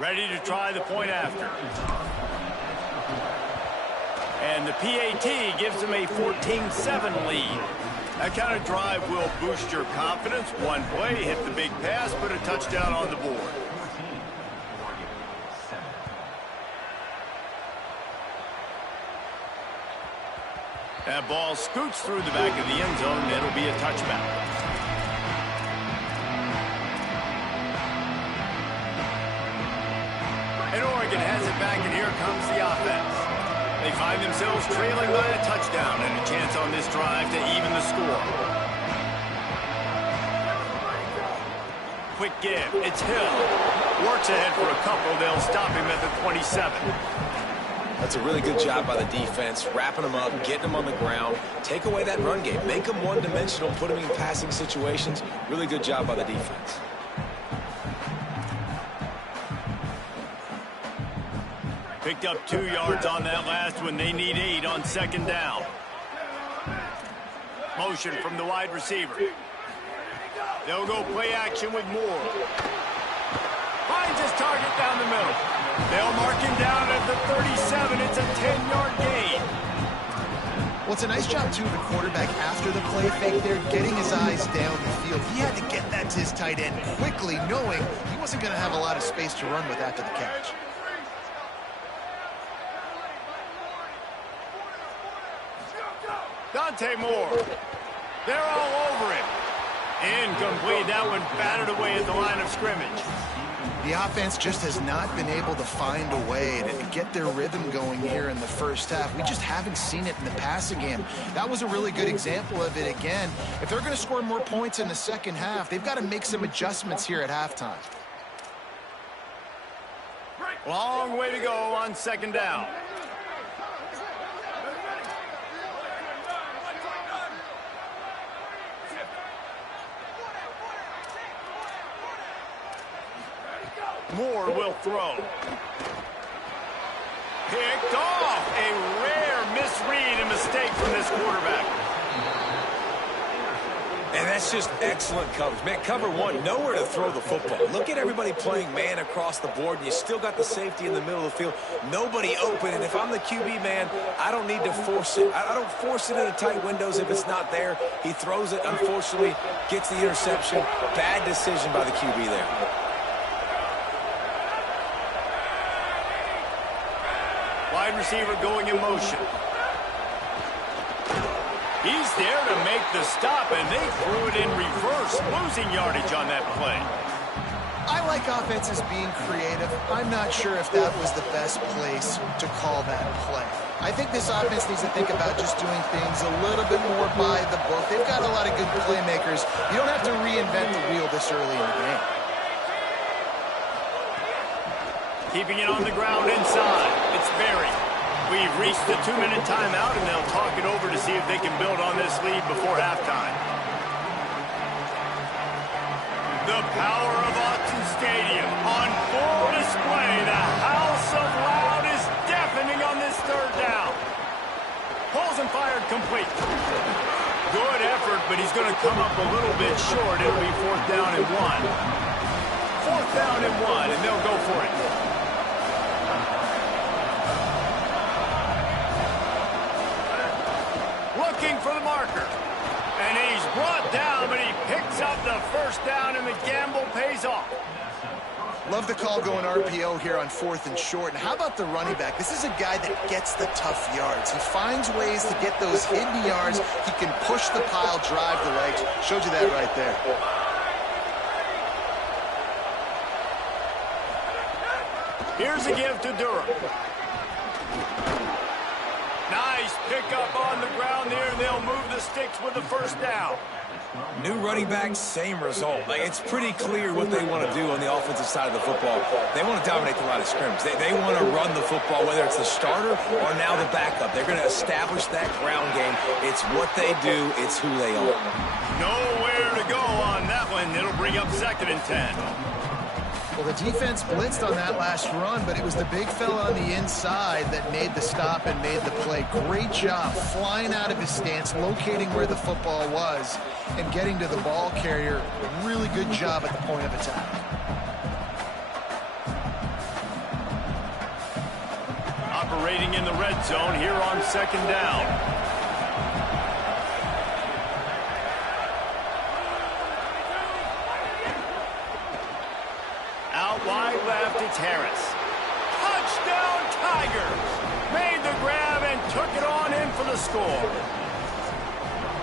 Ready to try the point after. And the PAT gives them a 14-7 lead. That kind of drive will boost your confidence. One play, hit the big pass, put a touchdown on the board. That ball scoots through the back of the end zone, and it'll be a touchback. And Oregon has it back, and here comes the offense. They find themselves trailing by a touchdown and a chance on this drive to even the score. Quick give. It's Hill. Works ahead for a couple. They'll stop him at the 27. That's a really good job by the defense, wrapping them up, getting them on the ground. Take away that run game. Make them one-dimensional, put them in passing situations. Really good job by the defense. Picked up 2 yards on that last one. They need 8 on second down. Motion from the wide receiver. They'll go play action with Moore. Finds his target down the middle. They'll mark him down at the 37. It's a 10-yard gain. Well, it's a nice job, too, of the quarterback after the play fake there, getting his eyes down the field. He had to get that to his tight end quickly, knowing he wasn't going to have a lot of space to run with after the catch. Dante Moore. They're all over him. Incomplete. That one batted away at the line of scrimmage. The offense just has not been able to find a way to get their rhythm going here in the first half. We just haven't seen it in the passing game. That was a really good example of it again. If they're going to score more points in the second half, they've got to make some adjustments here at halftime. Long way to go on second down. Moore will throw. Picked off. A rare misread and mistake from this quarterback. And that's just excellent coverage. Man, cover one, nowhere to throw the football. Look at everybody playing man across the board, and you still got the safety in the middle of the field. Nobody open, and if I'm the QB, man, I don't need to force it. I don't force it into tight windows if it's not there. He throws it, unfortunately, gets the interception. Bad decision by the QB there. Wide receiver going in motion. He's there to make the stop, and they threw it in reverse, losing yardage on that play. I like offenses being creative. I'm not sure if that was the best place to call that play. I think this offense needs to think about just doing things a little bit more by the book. They've got a lot of good playmakers. You don't have to reinvent the wheel this early in the game. Keeping it on the ground inside. It's Berry. We've reached the 2-minute timeout, and they'll talk it over to see if they can build on this lead before halftime. The power of Autzen Stadium on full display. The house of loud is deafening on this third down. Pulls and fired complete. Good effort, but he's going to come up a little bit short. It'll be 4th down and 1. 4th down and 1, and they'll go for it. Looking for the marker. And he's brought down, but he picks up the first down, and the gamble pays off. Love the call going RPO here on 4th and short. And how about the running back? This is a guy that gets the tough yards. He finds ways to get those hidden yards. He can push the pile, drive the legs. Showed you that right there. Here's a give to Durham. Nice pickup on the ground there. They'll move the sticks with the first down. New running back, same result. Like, it's pretty clear what they want to do on the offensive side of the football. They want to dominate the line of scrimmage. They want to run the football, whether it's the starter or now the backup. They're going to establish that ground game. It's what they do. It's who they are. Nowhere to go on that one. It'll bring up 2nd and 10. Well, the defense blitzed on that last run, but it was the big fella on the inside that made the stop and made the play. Great job flying out of his stance, locating where the football was, and getting to the ball carrier. Really good job at the point of attack. operating in the red zone here on second down. Out wide left, it's Harris. Touchdown, Tigers! Made the grab and took it on in for the score.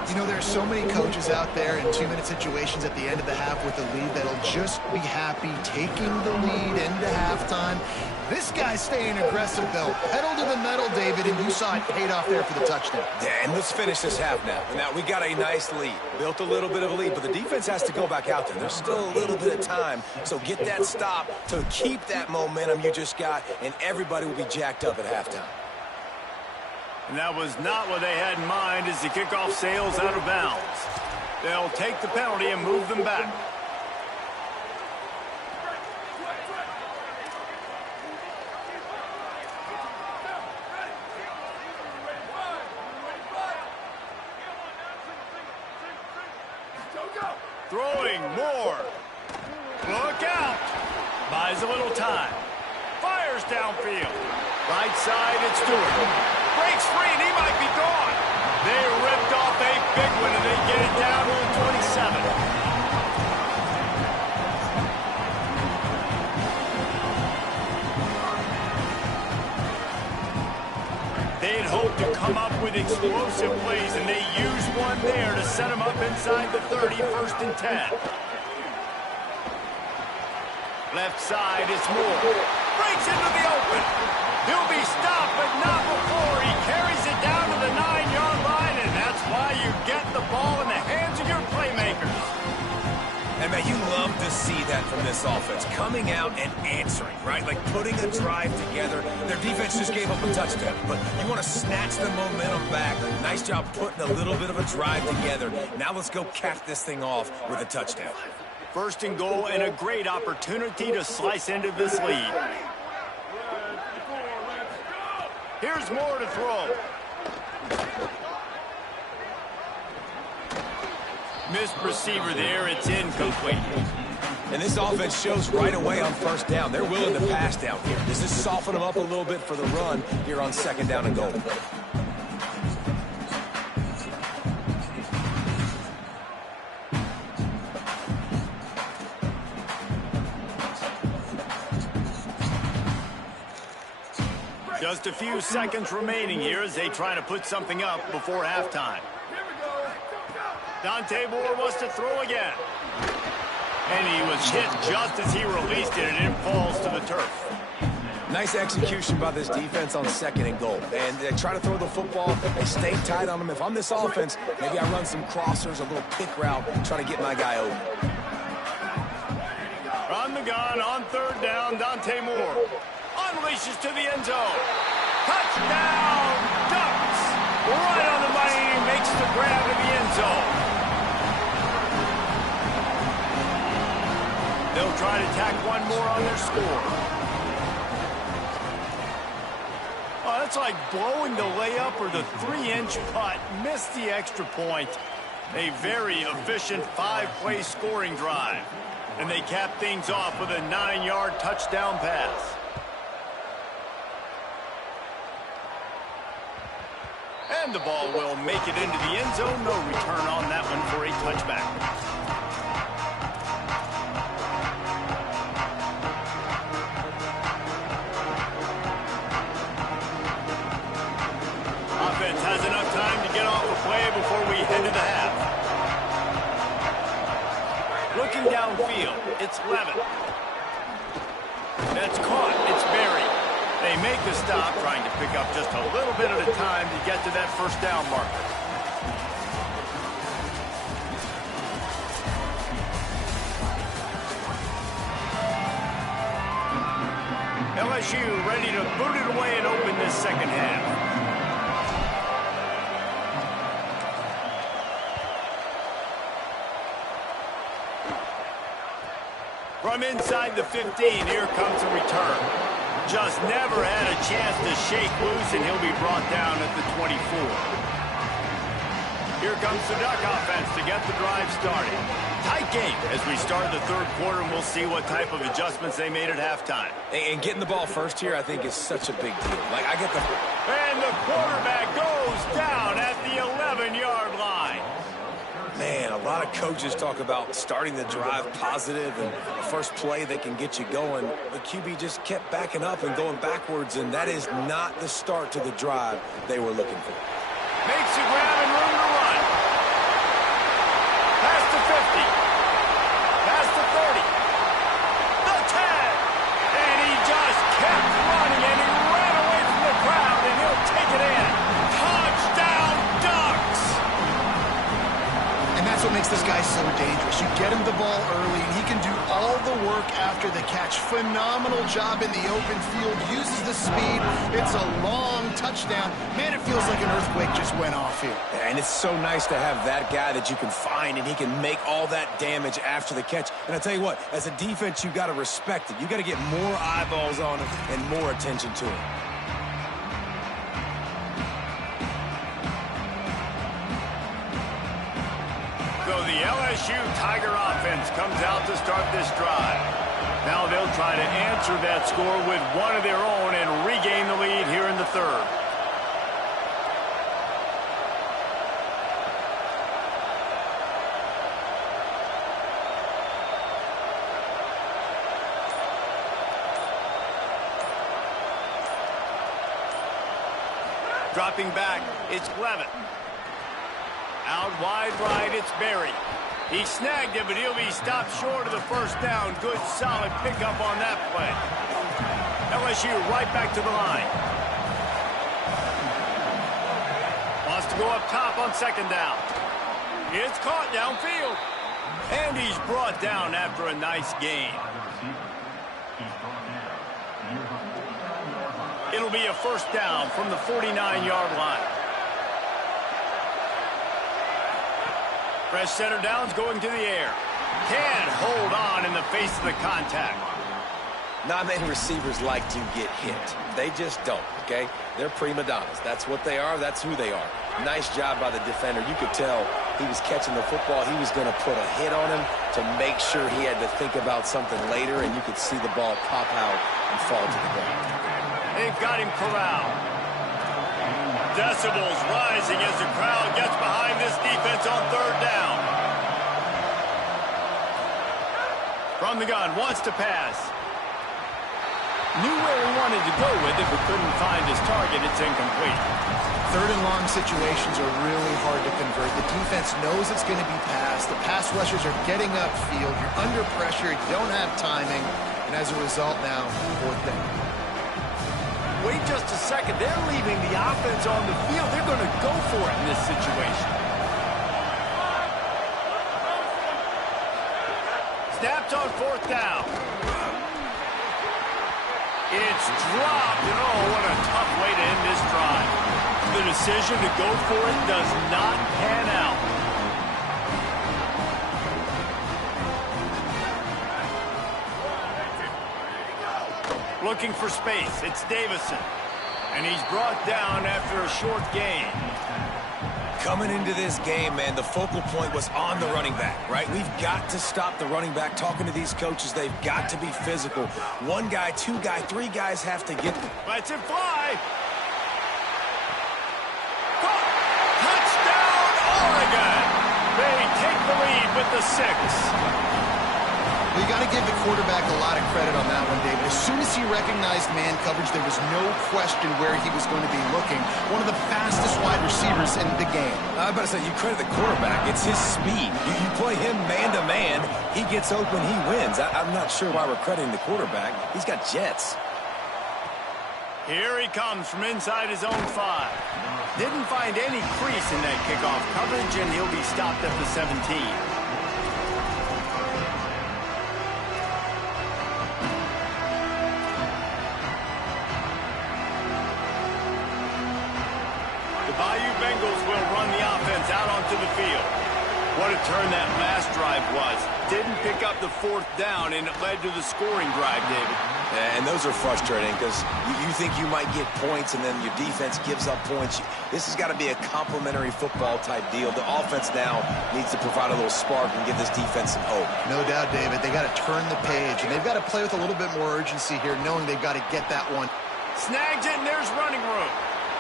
You know, there's so many coaches out there in 2-minute situations at the end of the half with the lead that'll just be happy taking the lead into halftime. This guy's staying aggressive, though. Pedal to the metal, David, and you saw it paid off there for the touchdown. Yeah, and let's finish this half now. Now, we got a nice lead. Built a little bit of a lead, but the defense has to go back out there. There's still a little bit of time, so get that stop to keep that momentum you just got, and everybody will be jacked up at halftime. And that was not what they had in mind as the kickoff sails out of bounds. They'll take the penalty and move them back. Throwing more. Look out. Buys a little time. Fires downfield. Right side, it's Stewart. Breaks free, and he might be gone. They ripped off a big one, and they get it down to the 27. They had hoped to come up with explosive plays, and they used one there to set them up inside the 30, 1st and 10. Left side, it's Moore. Breaks into the open. He'll be stopped, but not before he carries it down to the 9-yard line, and that's why you get the ball in the hands of your playmakers. And, man, you love to see that from this offense, coming out and answering, right? Like putting a drive together. Their defense just gave up a touchdown, but you want to snatch the momentum back. Nice job putting a little bit of a drive together. Now let's go cap this thing off with a touchdown. 1st and goal, and a great opportunity to slice into this lead. Here's Moore to throw. Missed receiver there. It's incomplete. And this offense shows right away on 1st down. They're willing to pass down here. Does this soften them up a little bit for the run here on 2nd down and goal? Just a few seconds remaining here as they try to put something up before halftime. Dante Moore wants to throw again. And he was hit just as he released it, and it falls to the turf. Nice execution by this defense on 2nd and goal. And they try to throw the football. They stay tight on them. If I'm this offense, maybe I run some crossers, a little pick route, try to get my guy over. On the gun on 3rd down, Dante Moore unleashes to the end zone. Touchdown, Ducks! Right on the money, he makes the grab in the end zone. They'll try to tack one more on their score. Oh, that's like blowing the layup or the 3-inch putt. Missed the extra point. A very efficient 5-play scoring drive. And they cap things off with a 9-yard touchdown pass. And the ball will make it into the end zone. No return on that one for a touchback. Offense has enough time to get off the play before we head to the half. Looking downfield, it's Levitt. That's caught. It's buried. They make the stop, trying to pick up just a little bit at a time to get to that 1st down marker. LSU ready to boot it away and open this 2nd half. From inside the 15, here comes a return. Just never had a chance to shake loose, and he'll be brought down at the 24. Here comes the Duck offense to get the drive started. Tight game as we start the third quarter, and we'll see what type of adjustments they made at halftime. And getting the ball first here, I think, is such a big deal. Like, I get the... And the quarterback goes down at the 11-yard line. Man, a lot of coaches talk about starting the drive positive and the first play that can get you going. The QB just kept backing up and going backwards, and that is not the start to the drive they were looking for. Makes a grab and room to run. Past the 50. Past the 30. The 10. And he just kept running, and he ran away from the crowd, and he'll take it in. Touchdown, Ducks! And that's what makes this guy so dangerous. You get him the ball early, and he can do all the work after the catch. Phenomenal job in the open field. Uses the speed. It's a long touchdown. Man, it feels like an earthquake just went off here. And it's so nice to have that guy that you can find, and he can make all that damage after the catch. And I tell you what, as a defense, you got to respect it. You got to get more eyeballs on him and more attention to him. So the LSU Tiger offense comes out to start this drive. Now they'll try to answer that score with one of their own and regain the lead here in the third. Dropping back, it's Levitt. Out wide right, it's Berry. He snagged it, but he'll be stopped short of the first down. Good, solid pickup on that play. LSU right back to the line. Wants to go up top on second down. It's caught downfield. And he's brought down after a nice gain. It'll be a first down from the 49-yard line. Fresh center downs going to the air. Can't hold on in the face of the contact. Not many receivers like to get hit. They just don't, okay? They're prima donnas. That's what they are. That's who they are. Nice job by the defender. You could tell he was catching the football. He was going to put a hit on him to make sure he had to think about something later, and you could see the ball pop out and fall to the ground. They've got him corralled. Decibels rising as the crowd gets behind this defense on third down. From the gun, wants to pass. Knew where he wanted to go with it, but couldn't find his target. It's incomplete. Third and long situations are really hard to convert. The defense knows it's going to be passed. The pass rushers are getting upfield. You're under pressure. You don't have timing. And as a result now, fourth down. Wait just a second. They're leaving the offense on the field. They're going to go for it in this situation. Snapped on fourth down. It's dropped. And oh, what a tough way to end this drive. The decision to go for it does not pan out. Looking for space. It's Davison. And he's brought down after a short gain. Coming into this game, man, the focal point was on the running back, right? We've got to stop the running back. Talking to these coaches, they've got to be physical. One guy, two guy, three guys have to get them. Lets it fly. Touchdown, Oregon. They take the lead with the 6. You got to give the quarterback a lot of credit on that one, David. As soon as he recognized man coverage, there was no question where he was going to be looking. One of the fastest wide receivers in the game. I was about to say, you credit the quarterback. It's his speed. You play him man-to-man, he gets open, he wins. I'm not sure why we're crediting the quarterback. He's got jets. Here he comes from inside his own 5. Didn't find any crease in that kickoff coverage, and he'll be stopped at the 17. Bayou Bengals will run the offense out onto the field. What a turn that last drive was. Didn't pick up the fourth down, and it led to the scoring drive, David. And those are frustrating because you think you might get points and then your defense gives up points. This has got to be a complementary football type deal. The offense now needs to provide a little spark and give this defense some hope. No doubt, David. They got to turn the page, and they've got to play with a little bit more urgency here, knowing they've got to get that one. Snags it, and there's running room.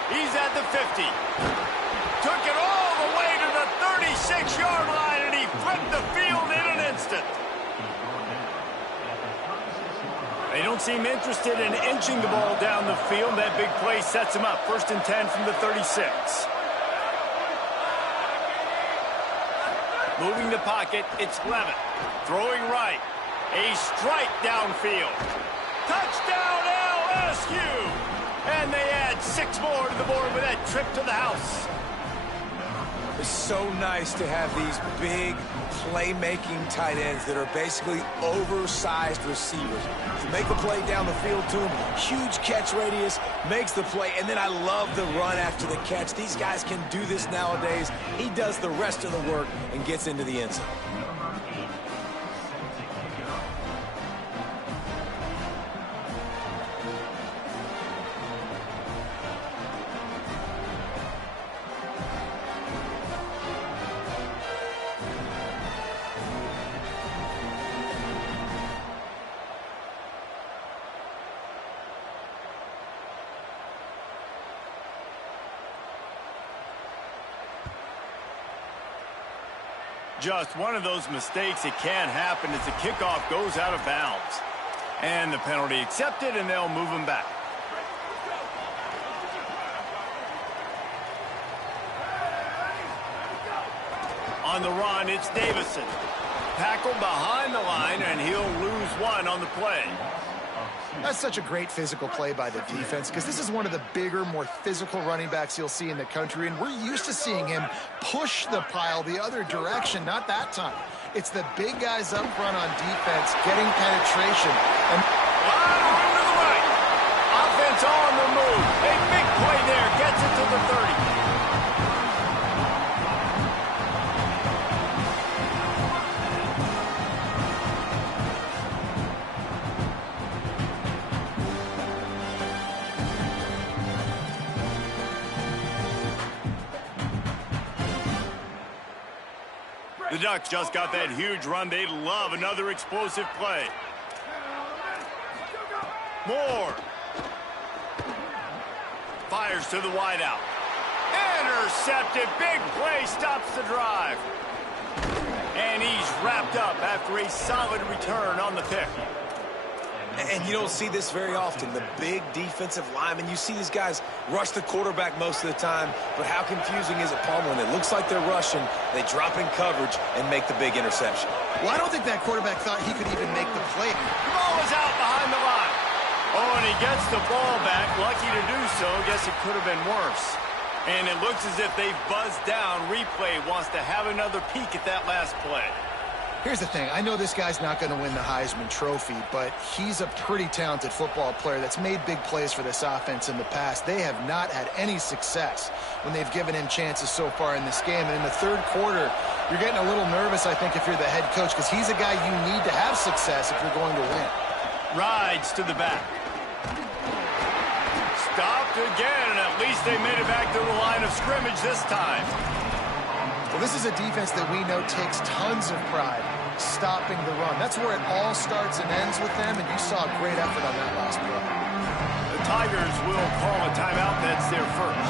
He's at the 50. Took it all the way to the 36-yard line, and he flipped the field in an instant. They don't seem interested in inching the ball down the field. That big play sets him up. 1st and 10 from the 36. Moving the pocket, it's Levitt. Throwing right. A strike downfield. Touchdown LSU! And they add 6 more to the board with that trip to the house. It's so nice to have these big playmaking tight ends that are basically oversized receivers. To make a play down the field to him, huge catch radius, makes the play, and then I love the run after the catch. These guys can do this nowadays. He does the rest of the work and gets into the end zone. Just one of those mistakes that can happen as the kickoff goes out of bounds. And the penalty accepted, and they'll move him back. On the run, it's Davison. Tackled behind the line, and he'll lose 1 on the play. That's such a great physical play by the defense because this is one of the bigger, more physical running backs you'll see in the country, and we're used to seeing him push the pile the other direction. Not that time. It's the big guys up front on defense getting penetration. And to the right. Offense on the move. A big play there. Gets it to the 30. The Ducks just got that huge run. They love another explosive play. Moore. Fires to the wideout. Intercepted. Big play stops the drive. And he's wrapped up after a solid return on the pick. And you don't see this very often. The big defensive linemen, you see these guys rush the quarterback most of the time, but how confusing is it, Palmer, when it looks like they're rushing, they drop in coverage and make the big interception? Well, I don't think that quarterback thought he could even make the play. The ball is out behind the line. Oh, and he gets the ball back. Lucky to do so. Guess it could have been worse. And it looks as if they've buzzed down. Replay wants to have another peek at that last play. Here's the thing. I know this guy's not going to win the Heisman Trophy, but he's a pretty talented football player that's made big plays for this offense in the past. They have not had any success when they've given him chances so far in this game. And in the third quarter, you're getting a little nervous, I think, if you're the head coach, because he's a guy you need to have success if you're going to win. Rides to the back. Stopped again, and at least they made it back to the line of scrimmage this time. Well, this is a defense that we know takes tons of pride stopping the run. That's where it all starts and ends with them, and you saw a great effort on that last play. The Tigers will call a timeout. That's their first.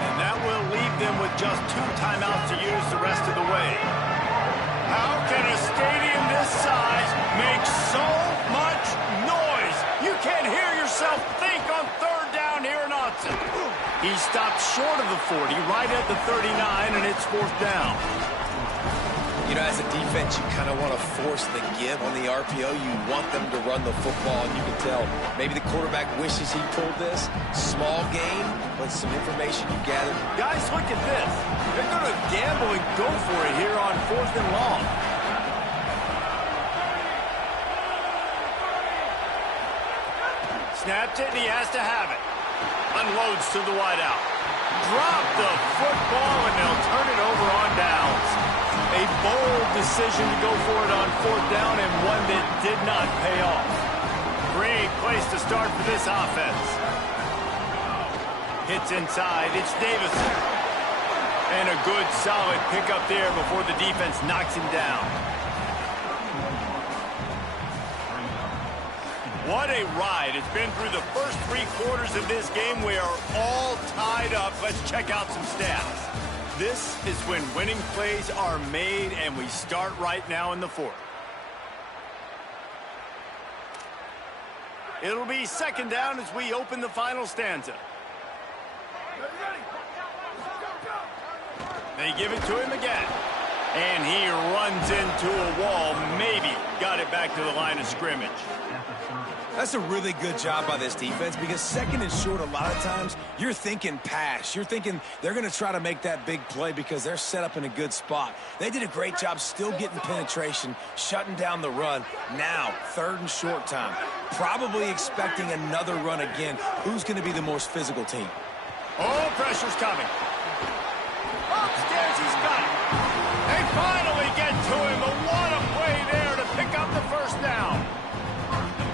And that will leave them with just 2 timeouts to use the rest of the way. How can a stadium this size make so much noise? You can't hear yourself think on 3rd down here in Autzen. He stopped short of the 40, right at the 39, and it's 4th down. You know, as a defense, you kind of want to force the give on the RPO. You want them to run the football, and you can tell maybe the quarterback wishes he pulled this. Small game, but some information you gathered. Guys, look at this. They're going to gamble and go for it here on 4th and long. Snapped it, and he has to have it. Unloads to the wideout. Drop the football, and they'll turn it over on downs. A bold decision to go for it on 4th down, and one that did not pay off. great place to start for this offense. Hits inside. It's Davison. And a good, solid pickup there before the defense knocks him down. What a ride. It's been through the first 3 quarters of this game. We are all tied up. Let's check out some stats. This is when winning plays are made, and we start right now in the 4th. It'll be 2nd down as we open the final stanza. They give it to him again. And he runs into a wall. Maybe got it back to the line of scrimmage. That's a really good job by this defense because 2nd and short, a lot of times, you're thinking pass. You're thinking they're going to try to make that big play because they're set up in a good spot. They did a great job still getting penetration, shutting down the run. Now, 3rd and short time. Probably expecting another run again. Who's going to be the most physical team? Oh, pressure's coming. Upstairs, he's got it. They finally get to him. A what a play there to pick up the 1st down.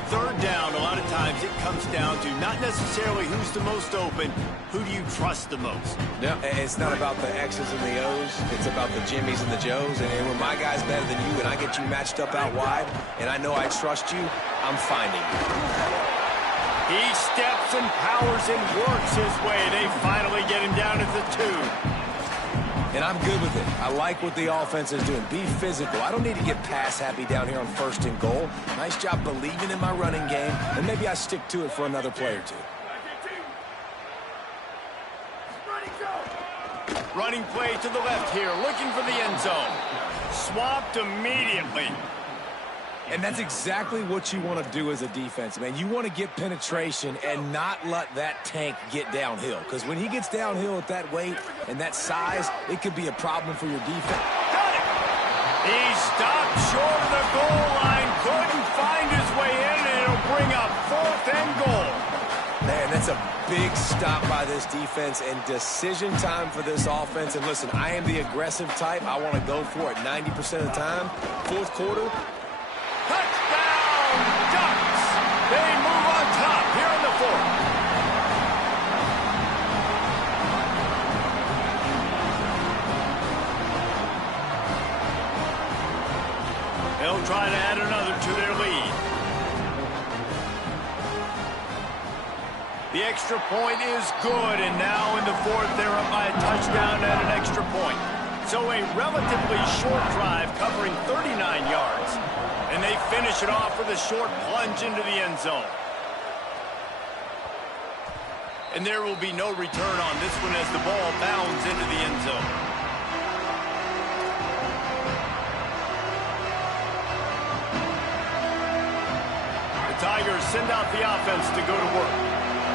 3rd down, a lot of times it comes down to not necessarily who's the most open, who do you trust the most? No, it's not about the X's and the O's. It's about the Jimmys and the Joes. And when my guy's better than you and I get you matched up out wide and I know I trust you, I'm finding you. He steps and powers and works his way. They finally get him down at the 2. And I'm good with it. I like what the offense is doing. Be physical. I don't need to get pass happy down here on 1st and goal. Nice job believing in my running game, and maybe I stick to it for another play or 2. Running play to the left here, looking for the end zone. Swamped immediately. And that's exactly what you want to do as a defense, man. You want to get penetration and not let that tank get downhill. Because when he gets downhill at that weight and that size, it could be a problem for your defense. Got it! He stopped short of the goal line, couldn't find his way in, and it'll bring up 4th and goal. Man, that's a big stop by this defense and decision time for this offense. And listen, I am the aggressive type. I want to go for it 90% of the time. 4th quarter. Touchdown, Ducks! They move on top here in the 4th. They'll try to add another to their lead. The extra point is good, and now in the 4th, they're up by a touchdown and an extra point. So a relatively short drive covering 39 yards. And they finish it off with a short plunge into the end zone. And there will be no return on this one as the ball bounds into the end zone. The Tigers send out the offense to go to work.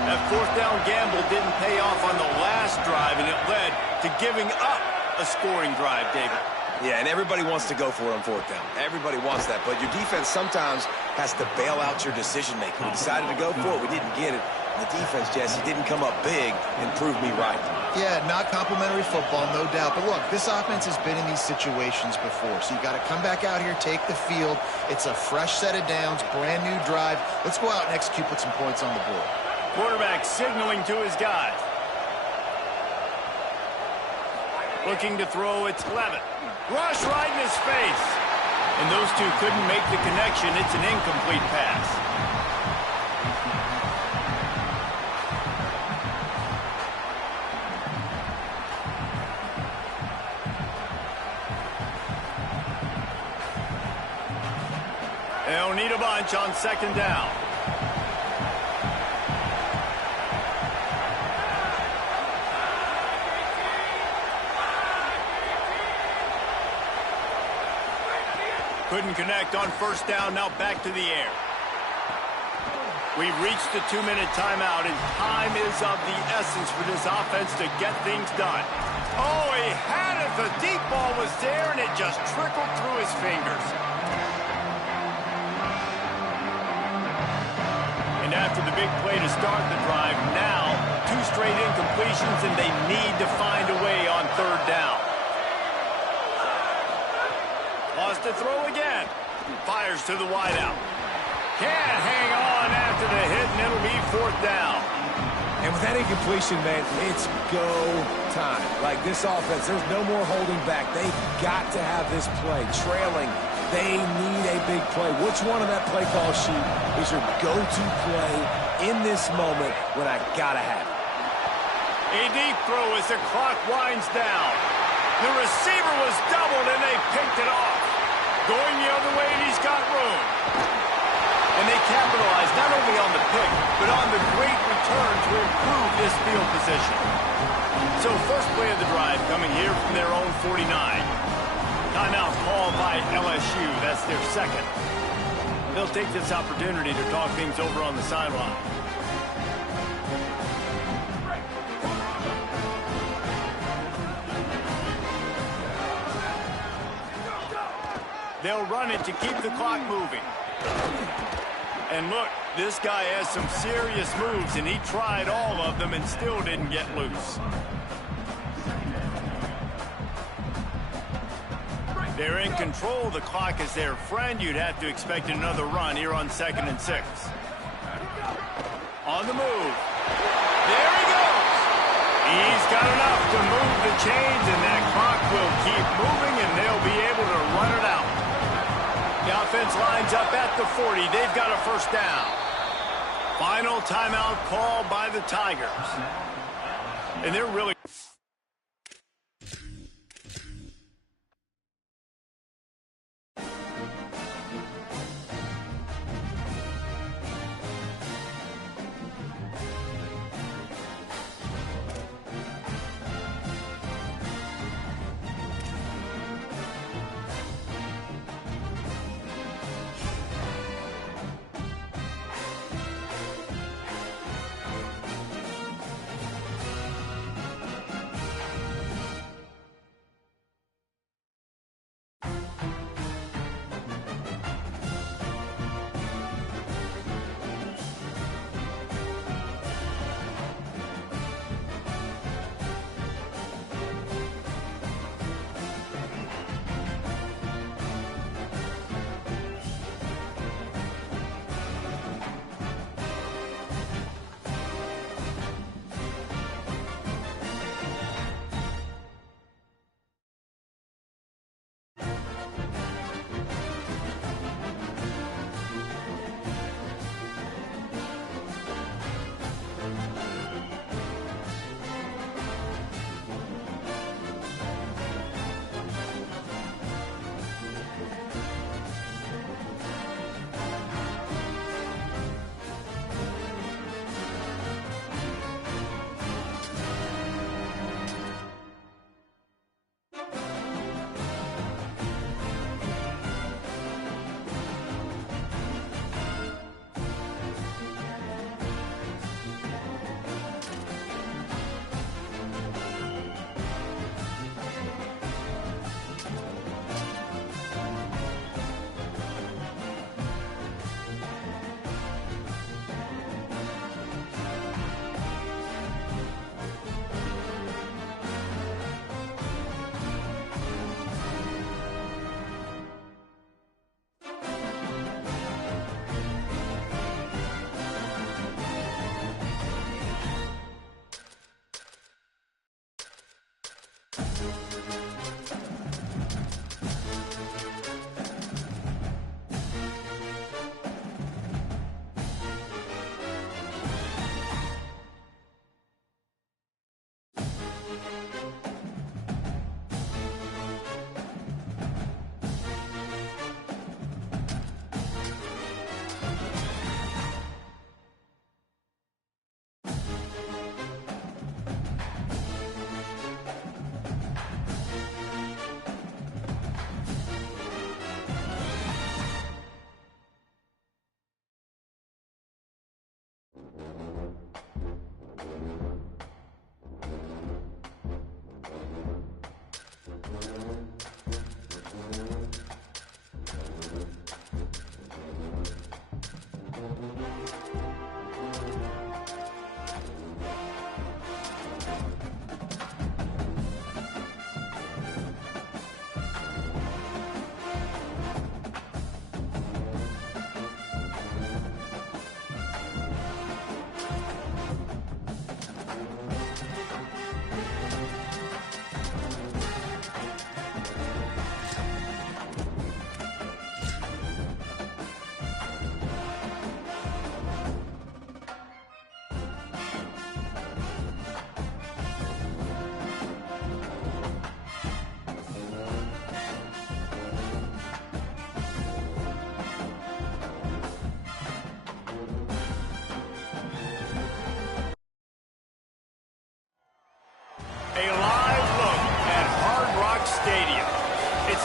That 4th down gamble didn't pay off on the last drive, and it led to giving up a scoring drive, David. Yeah, and everybody wants to go for it on 4th down. Everybody wants that, but your defense sometimes has to bail out your decision-making. We decided to go for it. We didn't get it. The defense, Jesse, didn't come up big and prove me right. Yeah, not complimentary football, no doubt. But look, this offense has been in these situations before, so you got to come back out here, take the field. It's a fresh set of downs, brand new drive. Let's go out and execute, put some points on the board. Quarterback signaling to his guys. Looking to throw, it's Levitt. Rush right in his face. And those two couldn't make the connection. It's an incomplete pass. They'll need a bunch on 2nd down. Couldn't connect on 1st down, now back to the air. We've reached the 2-minute timeout, and time is of the essence for this offense to get things done. Oh, he had it. The deep ball was there, and it just trickled through his fingers. And after the big play to start the drive, now 2 straight incompletions, and they need to find a way on 3rd down. Lost to throw again. Fires to the wideout. Can't hang on to the hit, and it'll be 4th down. And with that incompletion, man, it's go time. Like this offense, there's no more holding back. They've got to have this play. Trailing, they need a big play. Which one of that play call sheet is your go-to play in this moment when I got to have it? A deep throw as the clock winds down. The receiver was doubled, and they picked it off. Going the other way, and he's got room. And they capitalized not only on the pick, but on the great return to improve this field position. So first play of the drive coming here from their own 49. Timeout called by LSU. That's their second. They'll take this opportunity to talk things over on the sideline. They'll run it to keep the clock moving. And look, this guy has some serious moves, and he tried all of them and still didn't get loose. They're in control. The clock is their friend. You'd have to expect another run here on 2nd and 6. On the move. There he goes. He's got enough to move the chains, and that clock will keep moving, and they'll be able to run it out. The offense lines up at the 40. They've got a 1st down. Final timeout called by the Tigers. And they're really...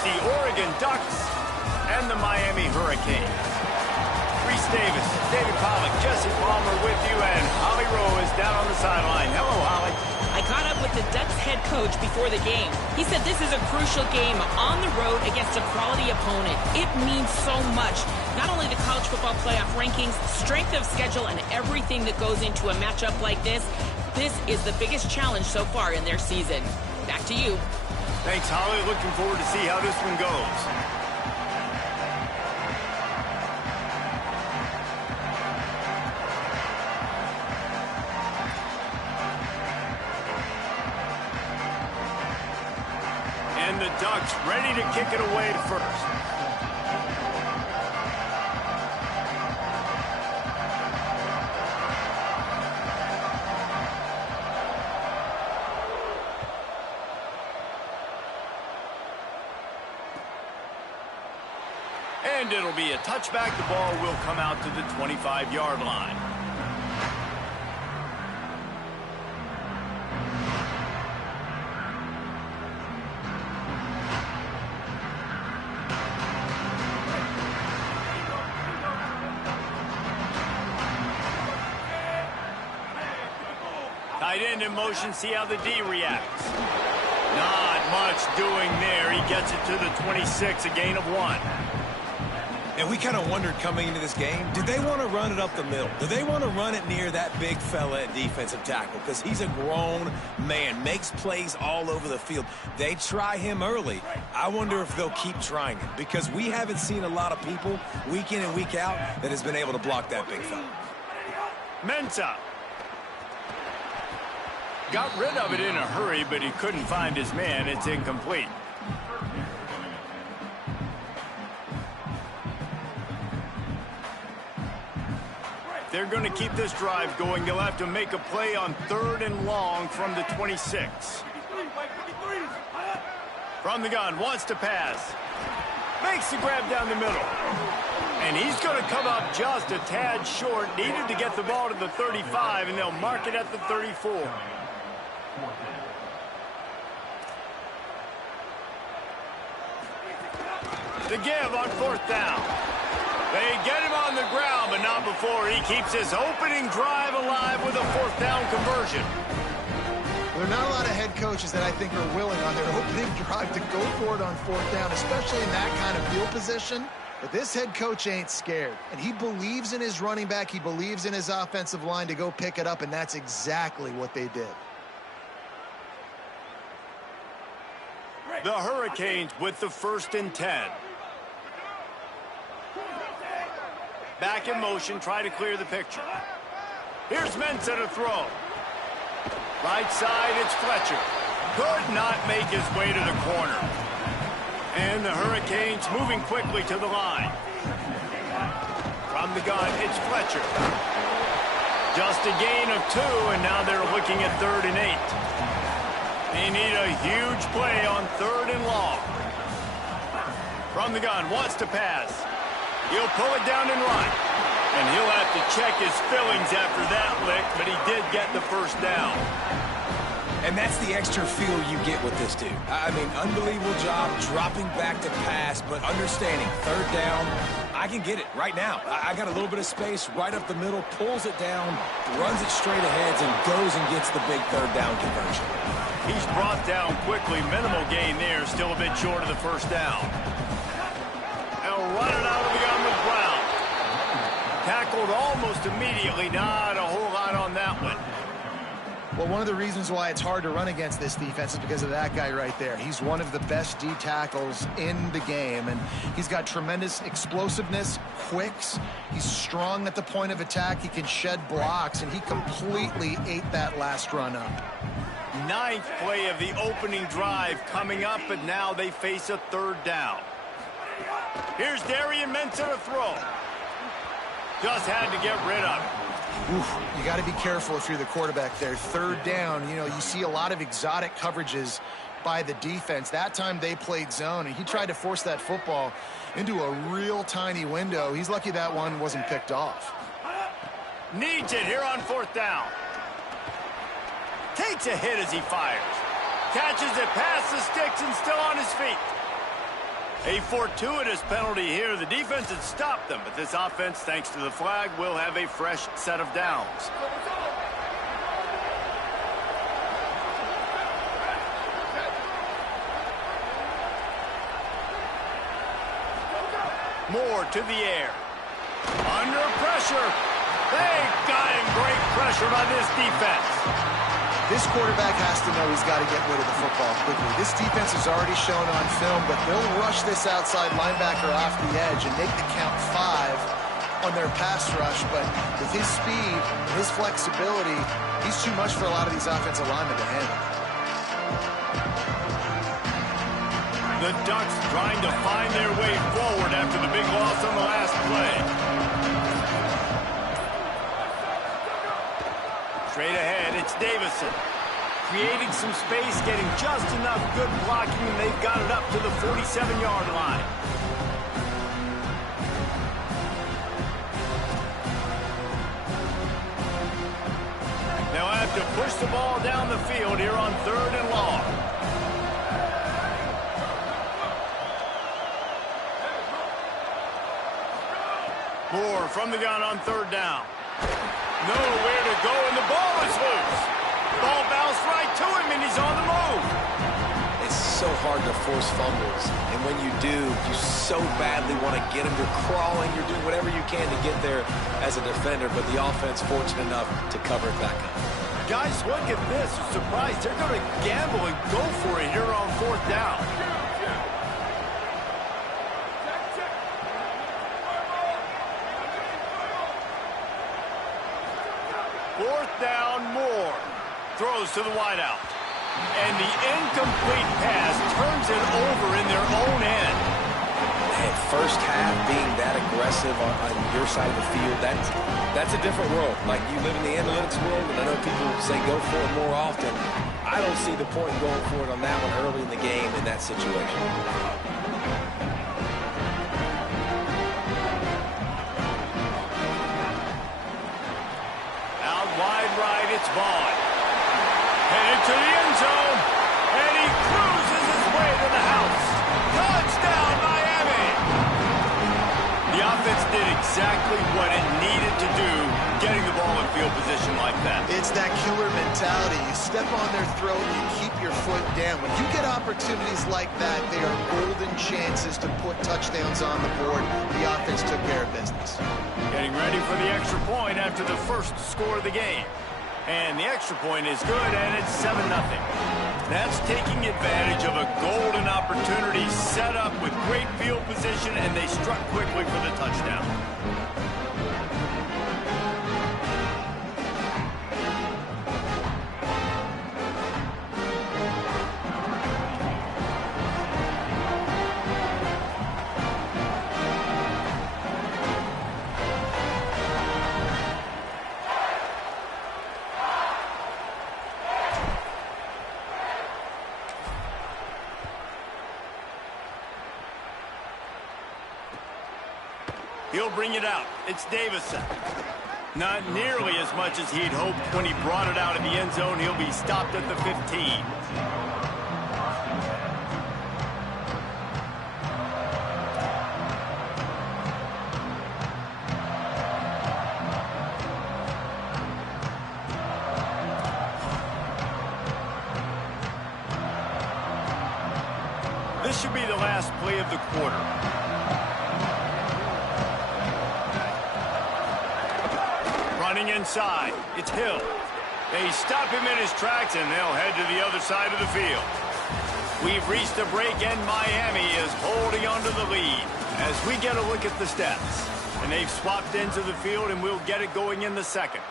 the Oregon Ducks and the Miami Hurricanes. Reese Davis, David Pollack, Jesse Palmer with you, and Holly Rowe is down on the sideline. Hello, Holly. I caught up with the Ducks head coach before the game. He said this is a crucial game on the road against a quality opponent. It means so much. Not only the college football playoff rankings, strength of schedule, and everything that goes into a matchup like this. This is the biggest challenge so far in their season. Back to you. Thanks, Holly. Looking forward to see how this one goes. And the Ducks ready to kick it away first. And it'll be a touchback. The ball will come out to the 25-yard line. Tight end in motion, see how the D reacts. Not much doing there. He gets it to the 26, a gain of 1. And we kind of wondered coming into this game, do they want to run it up the middle? Do they want to run it near that big fella at defensive tackle? Because he's a grown man, makes plays all over the field. They try him early. I wonder if they'll keep trying it, because we haven't seen a lot of people week in and week out that has been able to block that big fella. Mensah got rid of it in a hurry, but he couldn't find his man. It's incomplete. They're going to keep this drive going. They'll have to make a play on 3rd and long from the 26. From the gun, wants to pass. Makes the grab down the middle. And he's going to come up just a tad short. Needed to get the ball to the 35, and they'll mark it at the 34. The give on 4th down. They get him on the ground, but not before he keeps his opening drive alive with a 4th down conversion. There are not a lot of head coaches that I think are willing on their opening drive to go for it on 4th down, especially in that kind of field position. But this head coach ain't scared, and he believes in his running back. He believes in his offensive line to go pick it up, and that's exactly what they did. The Hurricanes with the 1st and 10. Back in motion, try to clear the picture. Here's Mensah to throw. Right side, it's Fletcher. Could not make his way to the corner. And the Hurricanes moving quickly to the line. From the gun, it's Fletcher. Just a gain of 2, and now they're looking at 3rd and 8. They need a huge play on 3rd and long. From the gun, wants to pass. He'll pull it down and run. And he'll have to check his fillings after that lick, but he did get the 1st down. And that's the extra feel you get with this dude. I mean, unbelievable job dropping back to pass, but understanding 3rd down, I can get it right now. I got a little bit of space right up the middle, pulls it down, runs it straight ahead, and goes and gets the big 3rd down conversion. He's brought down quickly. Minimal gain there, still a bit short of the 1st down. They'll run it out of the gun with Brown. Tackled almost immediately. Not a whole lot on that one. Well, one of the reasons why it's hard to run against this defense is because of that guy right there. He's one of the best D tackles in the game, and he's got tremendous explosiveness, quicks. He's strong at the point of attack. He can shed blocks, and he completely ate that last run up. 9th play of the opening drive coming up, but now they face a 3rd down. Here's Darian Mensah to throw. Just had to get rid of it. Oof, you got to be careful if you're the quarterback there. 3rd down, you know, you see a lot of exotic coverages by the defense. That time they played zone, and he tried to force that football into a real tiny window. He's lucky that one wasn't picked off. Needs it here on 4th down. Takes a hit as he fires. Catches it past the sticks and still on his feet. A fortuitous penalty here. The defense had stopped them, but this offense, thanks to the flag, will have a fresh set of downs. Moore to the air. Under pressure. They got him. Great pressure by this defense. This quarterback has to know he's got to get rid of the football quickly. This defense has already shown on film that they'll rush this outside linebacker off the edge and make the count 5 on their pass rush. But with his speed, his flexibility, he's too much for a lot of these offensive linemen to handle. The Ducks trying to find their way forward after the big loss on the last play. Straight ahead, it's Davison. Creating some space, getting just enough good blocking, and they've got it up to the 47-yard line. They'll have to push the ball down the field here on 3rd and long. Moore from the gun on 3rd down. Nowhere to go, and the ball is loose. Ball bounced right to him, and he's on the move. It's so hard to force fumbles, and when you do, you so badly want to get them. You're crawling, you're doing whatever you can to get there as a defender, but the offense fortunate enough to cover it back up. Guys, look at this. I'm surprised they're going to gamble and go for it here on 4th down. Fourth down, Moore throws to the wideout. And the incomplete pass turns it over in their own end. Man, first half being that aggressive on your side of the field, that's a different world. Like, you live in the analytics world, and I know people say go for it more often. I don't see the point in going for it on that one early in the game in that situation. Wide right, it's Vaughn. Headed to the end zone, and he cruises his way to the house. Touchdown, Miami! The offense did exactly what it needed to do, getting the ball in field position like that. It's that killer mentality. You step on their throat, you keep your foot down. When you get opportunities like that, they are golden chances to put touchdowns on the board. The offense took care of business. Getting ready for the extra point after the first score of the game. And the extra point is good, and it's 7-0. That's taking advantage of a golden opportunity set up with great field position, and they struck quickly for the touchdown. He'll bring it out. It's Davison. Not nearly as much as he'd hoped when he brought it out of the end zone. He'll be stopped at the 15. This should be the last play of the quarter. Running inside, it's Hill. They stop him in his tracks, and they'll head to the other side of the field. We've reached a break, and Miami is holding on to the lead as we get a look at the stats. And they've swapped ends of the field, and we'll get it going in the second.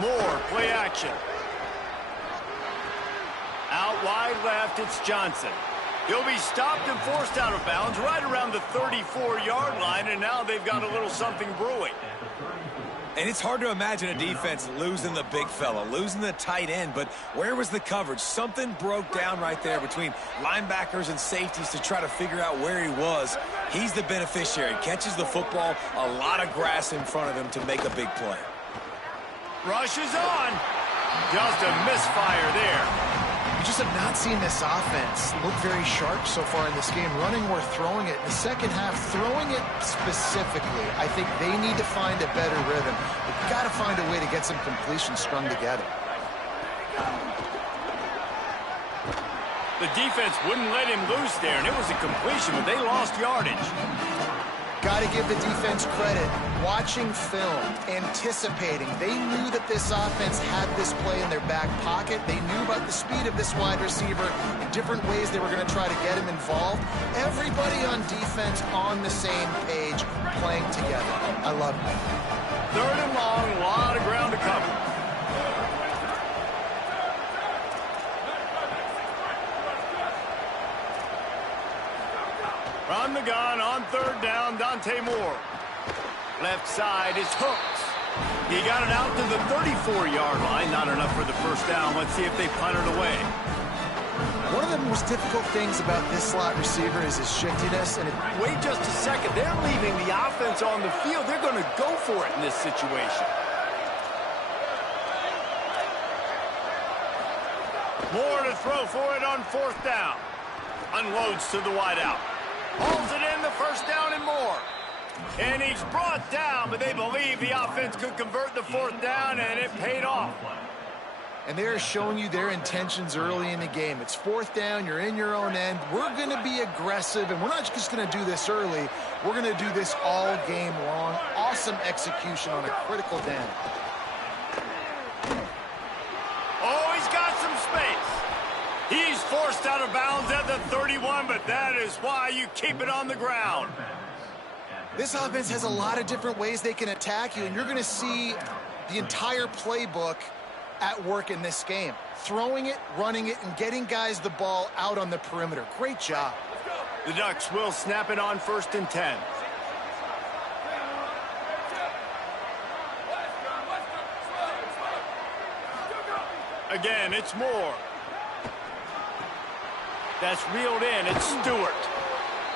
Moore, play action. Out wide left, it's Johnson. He'll be stopped and forced out of bounds right around the 34-yard line, and now they've got a little something brewing. And it's hard to imagine a defense losing the big fella, losing the tight end, but where was the coverage? Something broke down right there between linebackers and safeties to try to figure out where he was. He's the beneficiary, catches the football, a lot of grass in front of him to make a big play. Rushes on. Just a misfire there. We just have not seen this offense look very sharp so far in this game, running or throwing it. In the second half, throwing it specifically, I think they need to find a better rhythm. They've got to find a way to get some completions strung together. The defense wouldn't let him loose there, and it was a completion, but they lost yardage. Got to give the defense credit. Watching film, anticipating. They knew that this offense had this play in their back pocket. They knew about the speed of this wide receiver, the different ways they were going to try to get him involved. Everybody on defense on the same page, playing together. I love it. 3rd and long, a lot of ground to cover. From the gun on 3rd down, Dante Moore. Left side is Hooks. He got it out to the 34-yard line. Not enough for the first down. Let's see if they punt it away. One of the most difficult things about this slot receiver is his shiftiness. And wait just a second. They're leaving the offense on the field. They're going to go for it in this situation. Moore to throw for it on 4th down. Unloads to the wideout. Holds it in, the first down and more. And he's brought down, but they believe the offense could convert the 4th down, and it paid off. And they're showing you their intentions early in the game. It's 4th down, you're in your own end. We're going to be aggressive, and we're not just going to do this early. We're going to do this all game long. Awesome execution on a critical down. Oh, he's got some space. He's forced out of bounds at the 31, but that is why you keep it on the ground. This offense has a lot of different ways they can attack you, and you're going to see the entire playbook at work in this game. Throwing it, running it, and getting guys the ball out on the perimeter. Great job. The Ducks will snap it on 1st and 10. Again, it's Moore. That's reeled in. It's Stewart.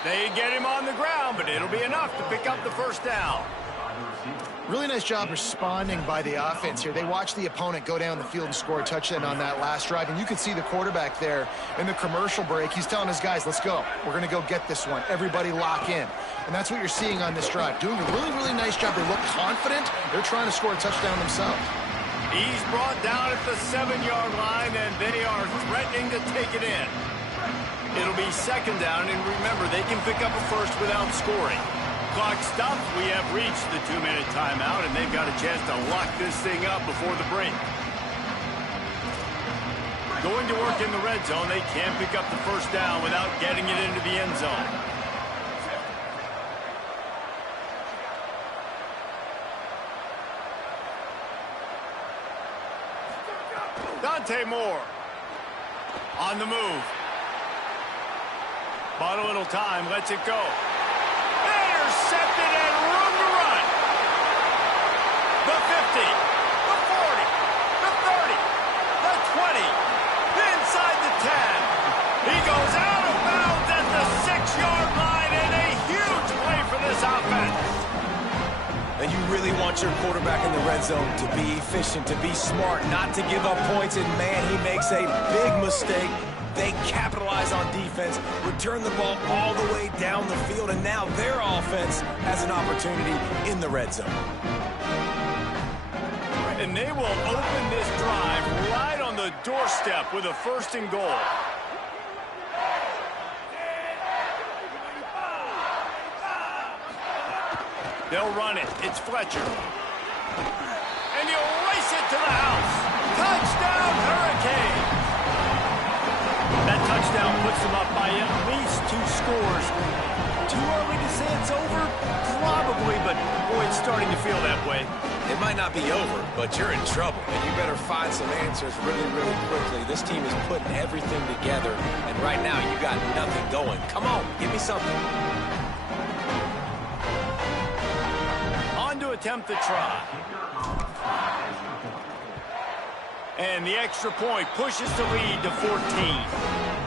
They get him on the ground, but it'll be enough to pick up the first down. Really nice job responding by the offense here. They watched the opponent go down the field and score a touchdown on that last drive, and you can see the quarterback there in the commercial break. He's telling his guys, let's go. We're going to go get this one. Everybody lock in. And that's what you're seeing on this drive. Doing a really, really nice job. They look confident. They're trying to score a touchdown themselves. He's brought down at the 7-yard line, and they are threatening to take it in. It'll be 2nd down, and remember, they can pick up a first without scoring. Clock stops. We have reached the 2-minute timeout, and they've got a chance to lock this thing up before the break. Going to work in the red zone, they can't pick up the first down without getting it into the end zone. Dante Moore on the move. Bought a little time, lets it go. Intercepted and room to run. The 50, the 40, the 30, the 20, inside the 10. He goes out of bounds at the 6-yard line, and a huge play for this offense. And you really want your quarterback in the red zone to be efficient, to be smart, not to give up points. And, man, he makes a big mistake. They capitalize on defense, return the ball all the way down the field, and now their offense has an opportunity in the red zone. And they will open this drive right on the doorstep with a 1st and goal. They'll run it. It's Fletcher. And he'll race it to the house. Touchdown, Hurricane. That touchdown puts them up by at least 2 scores. Too early to say it's over? Probably, but boy, it's starting to feel that way. It might not be over, but you're in trouble, and you better find some answers really, really quickly. This team is putting everything together, and right now you got nothing going. Come on, give me something. On to a attempt the try. And the extra point pushes the lead to 14.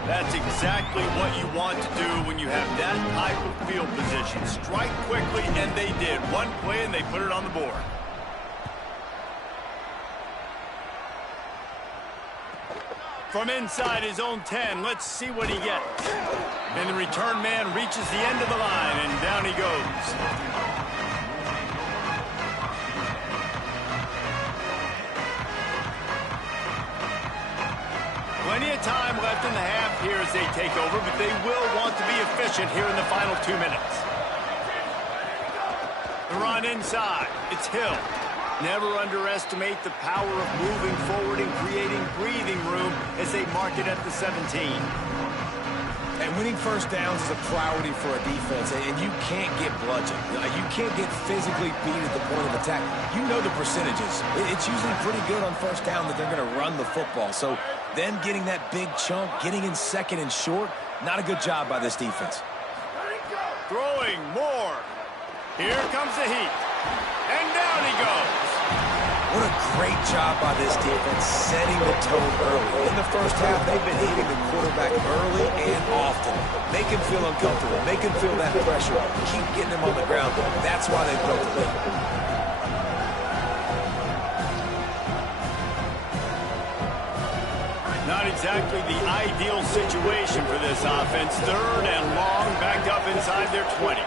That's exactly what you want to do when you have that type of field position. Strike quickly, and they did. One play, and they put it on the board. From inside his own 10, let's see what he gets. And the return man reaches the end of the line, and down he goes. Plenty of time left in the half here as they take over, but they will want to be efficient here in the final 2 minutes. The run inside. It's Hill. Never underestimate the power of moving forward and creating breathing room as they mark it at the 17. And winning first downs is a priority for a defense, and you can't get bludgeoned. You can't get physically beat at the point of attack. You know the percentages. It's usually pretty good on first down that they're going to run the football. So then getting that big chunk, getting in second and short, not a good job by this defense. Throwing more. Here comes the heat. And down he goes. What a great job by this defense setting the tone early. In the first half, they've been hitting the quarterback early and often. Make him feel uncomfortable. Make him feel that pressure. Keep getting him on the ground. That's why they built the lead. Not exactly the ideal situation for this offense. Third and long, backed up inside their 20.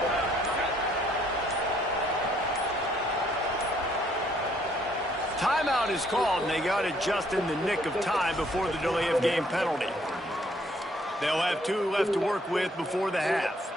Timeout is called, and they got it just in the nick of time before the delay of game penalty. They'll have 2 left to work with before the half.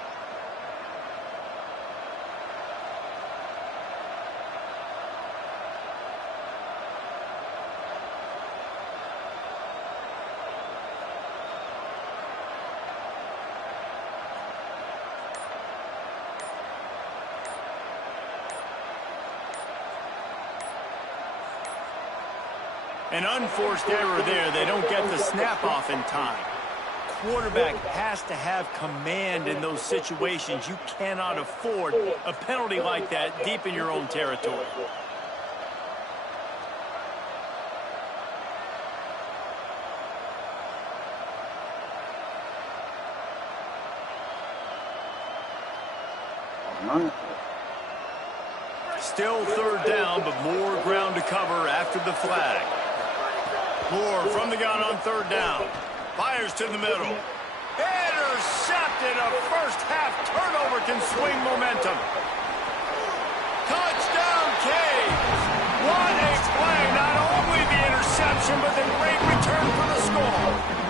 An unforced error there. They don't get the snap off in time. Quarterback has to have command in those situations. You cannot afford a penalty like that deep in your own territory. Still third down, but more ground to cover after the flag. Moore from the gun on third down. Fires to the middle. Intercepted. A first half turnover can swing momentum. Touchdown, Canes. What a play. Not only the interception, but the great return for the score.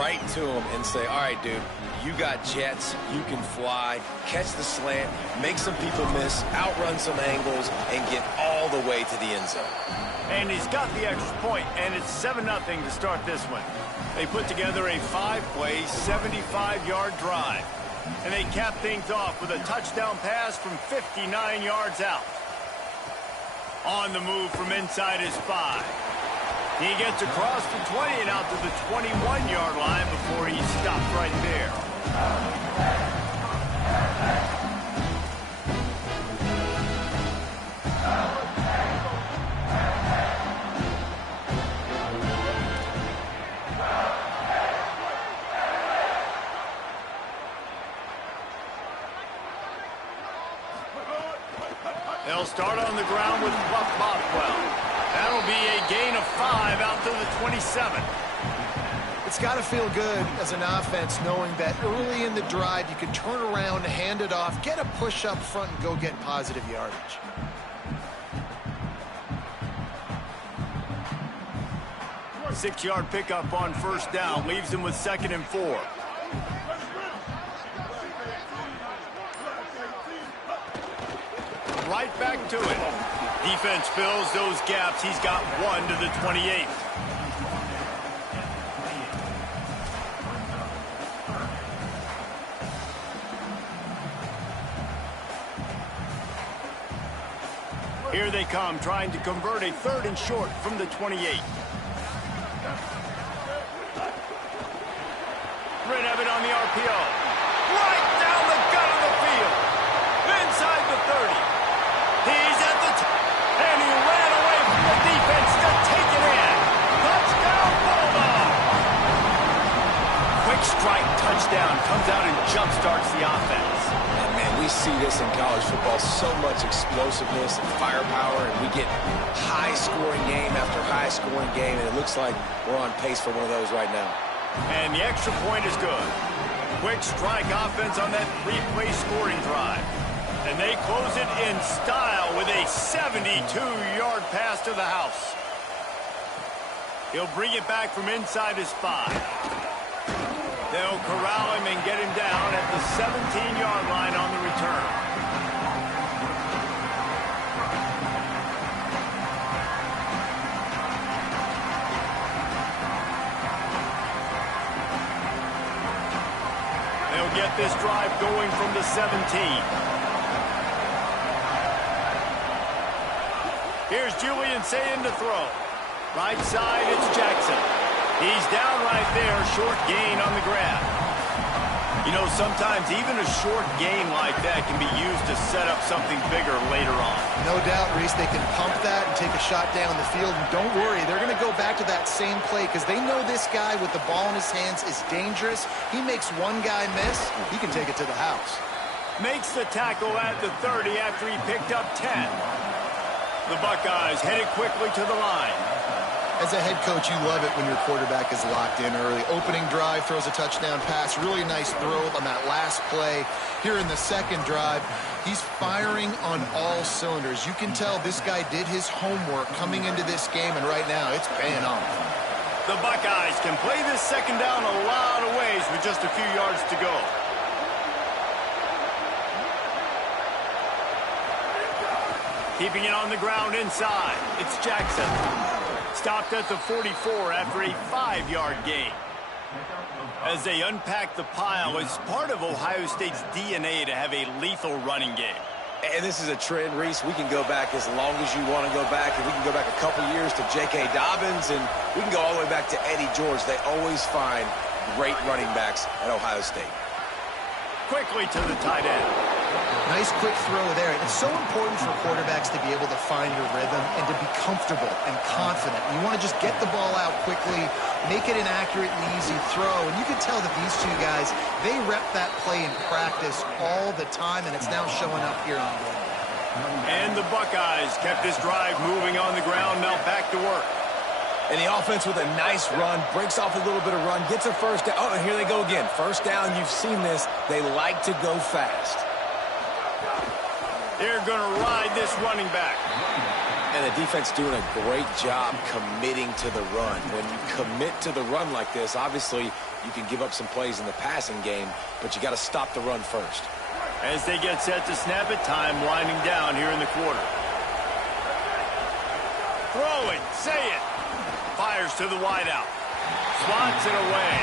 right to him and say, all right, dude, you got jets, you can fly, catch the slant, make some people miss, outrun some angles, and get all the way to the end zone. And he's got the extra point, and it's 7-0 to start this one. They put together a 5-play, 75-yard drive. And they cap things off with a touchdown pass from 59 yards out. On the move from inside his 5. He gets across the 20 and out to the 21-yard line before he stopped right there. They'll start on the ground with Buck Bothwell. That'll be a gain of 5 out to the 27. It's got to feel good as an offense knowing that early in the drive you can turn around, hand it off, get a push up front, and go get positive yardage. A 6-yard pickup on first down leaves him with 2nd and 4. Right back to it. Defense fills those gaps. He's got 1 to the 28. Here they come, trying to convert a 3rd and short from the 28. Red Evan on the RPO. Right down the gut of the field. Inside the 30. He's at the and he ran away from the defense to take it in. Touchdown, Bulldog! Quick strike touchdown comes out and jump-starts the offense. And, man, we see this in college football, so much explosiveness and firepower, and we get high-scoring game after high-scoring game, and it looks like we're on pace for one of those right now. And the extra point is good. Quick strike offense on that 3-play scoring drive. And they close it in style with a 72-yard pass to the house. He'll bring it back from inside his 5. They'll corral him and get him down at the 17-yard line on the return. They'll get this drive going from the 17. Here's Julian saying to throw. Right side, it's Jackson. He's down right there, short gain on the grab. You know, sometimes even a short gain like that can be used to set up something bigger later on. No doubt, Reese, they can pump that and take a shot down the field. And don't worry, they're going to go back to that same play because they know this guy with the ball in his hands is dangerous. He makes one guy miss, he can take it to the house. Makes the tackle at the 30 after he picked up 10. The Buckeyes headed quickly to the line. As a head coach, you love it when your quarterback is locked in early. Opening drive, throws a touchdown pass. Really nice throw on that last play. Here in the second drive, he's firing on all cylinders. You can tell this guy did his homework coming into this game, and right now it's paying off. The Buckeyes can play this second down a lot of ways with just a few yards to go. Keeping it on the ground inside, it's Jackson. Stopped at the 44 after a 5-yard gain. As they unpack the pile, it's part of Ohio State's DNA to have a lethal running game. And this is a trend, Reese. We can go back as long as you want to go back. And we can go back a couple years to J.K. Dobbins, and we can go all the way back to Eddie George. They always find great running backs at Ohio State. Quickly to the tight end. Nice quick throw there. It's so important for quarterbacks to be able to find your rhythm and to be comfortable and confident. You want to just get the ball out quickly, make it an accurate and easy throw. And you can tell that these two guys, they rep that play in practice all the time, and it's now showing up here on the game. And the Buckeyes kept this drive moving on the ground, now back to work. And the offense with a nice run, breaks off a little bit of run, gets a first down. Oh, and here they go again. First down, you've seen this. They like to go fast. They're going to ride this running back. And the defense doing a great job committing to the run. When you commit to the run like this, obviously you can give up some plays in the passing game, but you got to stop the run first. As they get set to snap it, time winding down here in the quarter. Throwing, say it. Fires to the wideout. Swats it away.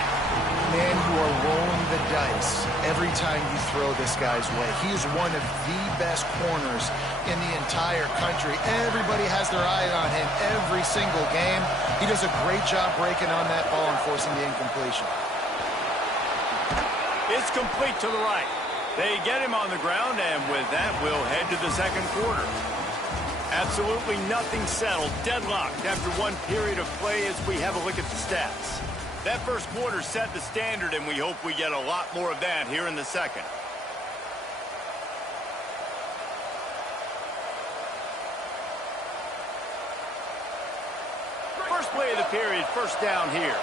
Man, you are rolling the dice every time you throw this guy's way. He is one of the best corners in the entire country. Everybody has their eye on him every single game. He does a great job breaking on that ball and forcing the incompletion. It's complete to the right. They get him on the ground, and with that, we'll head to the second quarter. Absolutely nothing settled, deadlocked after one period of play as we have a look at the stats. That first quarter set the standard, and we hope we get a lot more of that here in the second. First play of the period, first down here.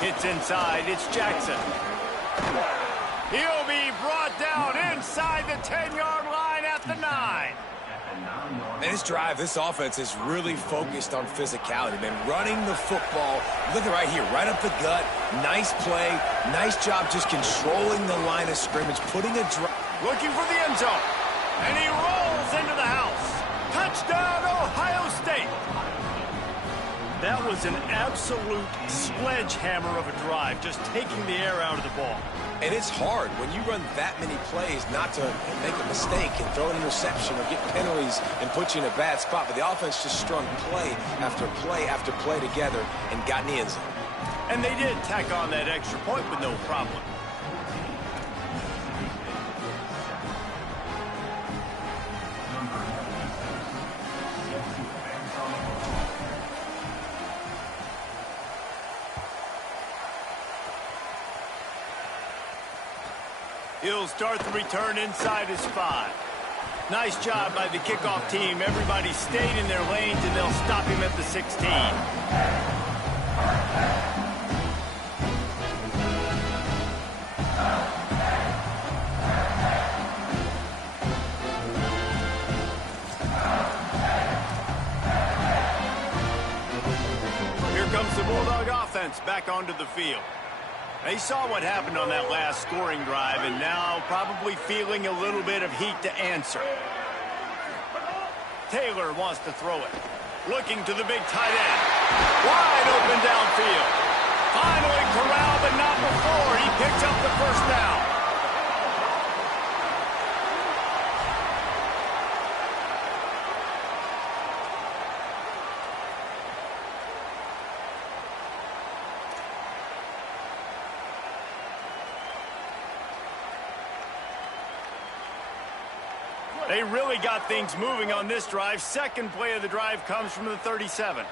Hits inside, it's Jackson. He'll be brought down inside the 10-yard line at the 9. And this drive, this offense is really focused on physicality, man. Running the football, look at right here, right up the gut. Nice play, nice job just controlling the line of scrimmage, putting a drive. Looking for the end zone, and he rolls into the house. Touchdown, Ohio State. That was an absolute sledgehammer of a drive, just taking the air out of the ball. And it's hard when you run that many plays not to make a mistake and throw an interception or get penalties and put you in a bad spot. But the offense just strung play after play after play together and got in the end zone. And they did tack on that extra point with no problem. He'll start the return inside his 5. Nice job by the kickoff team. Everybody stayed in their lanes, and they'll stop him at the 16. Here comes the Bulldog offense back onto the field. They saw what happened on that last scoring drive, and now probably feeling a little bit of heat to answer. Taylor wants to throw it. Looking to the big tight end. Wide open downfield. Finally corralled, but not before. He picks up the first down. They really got things moving on this drive. Second play of the drive comes from the 37.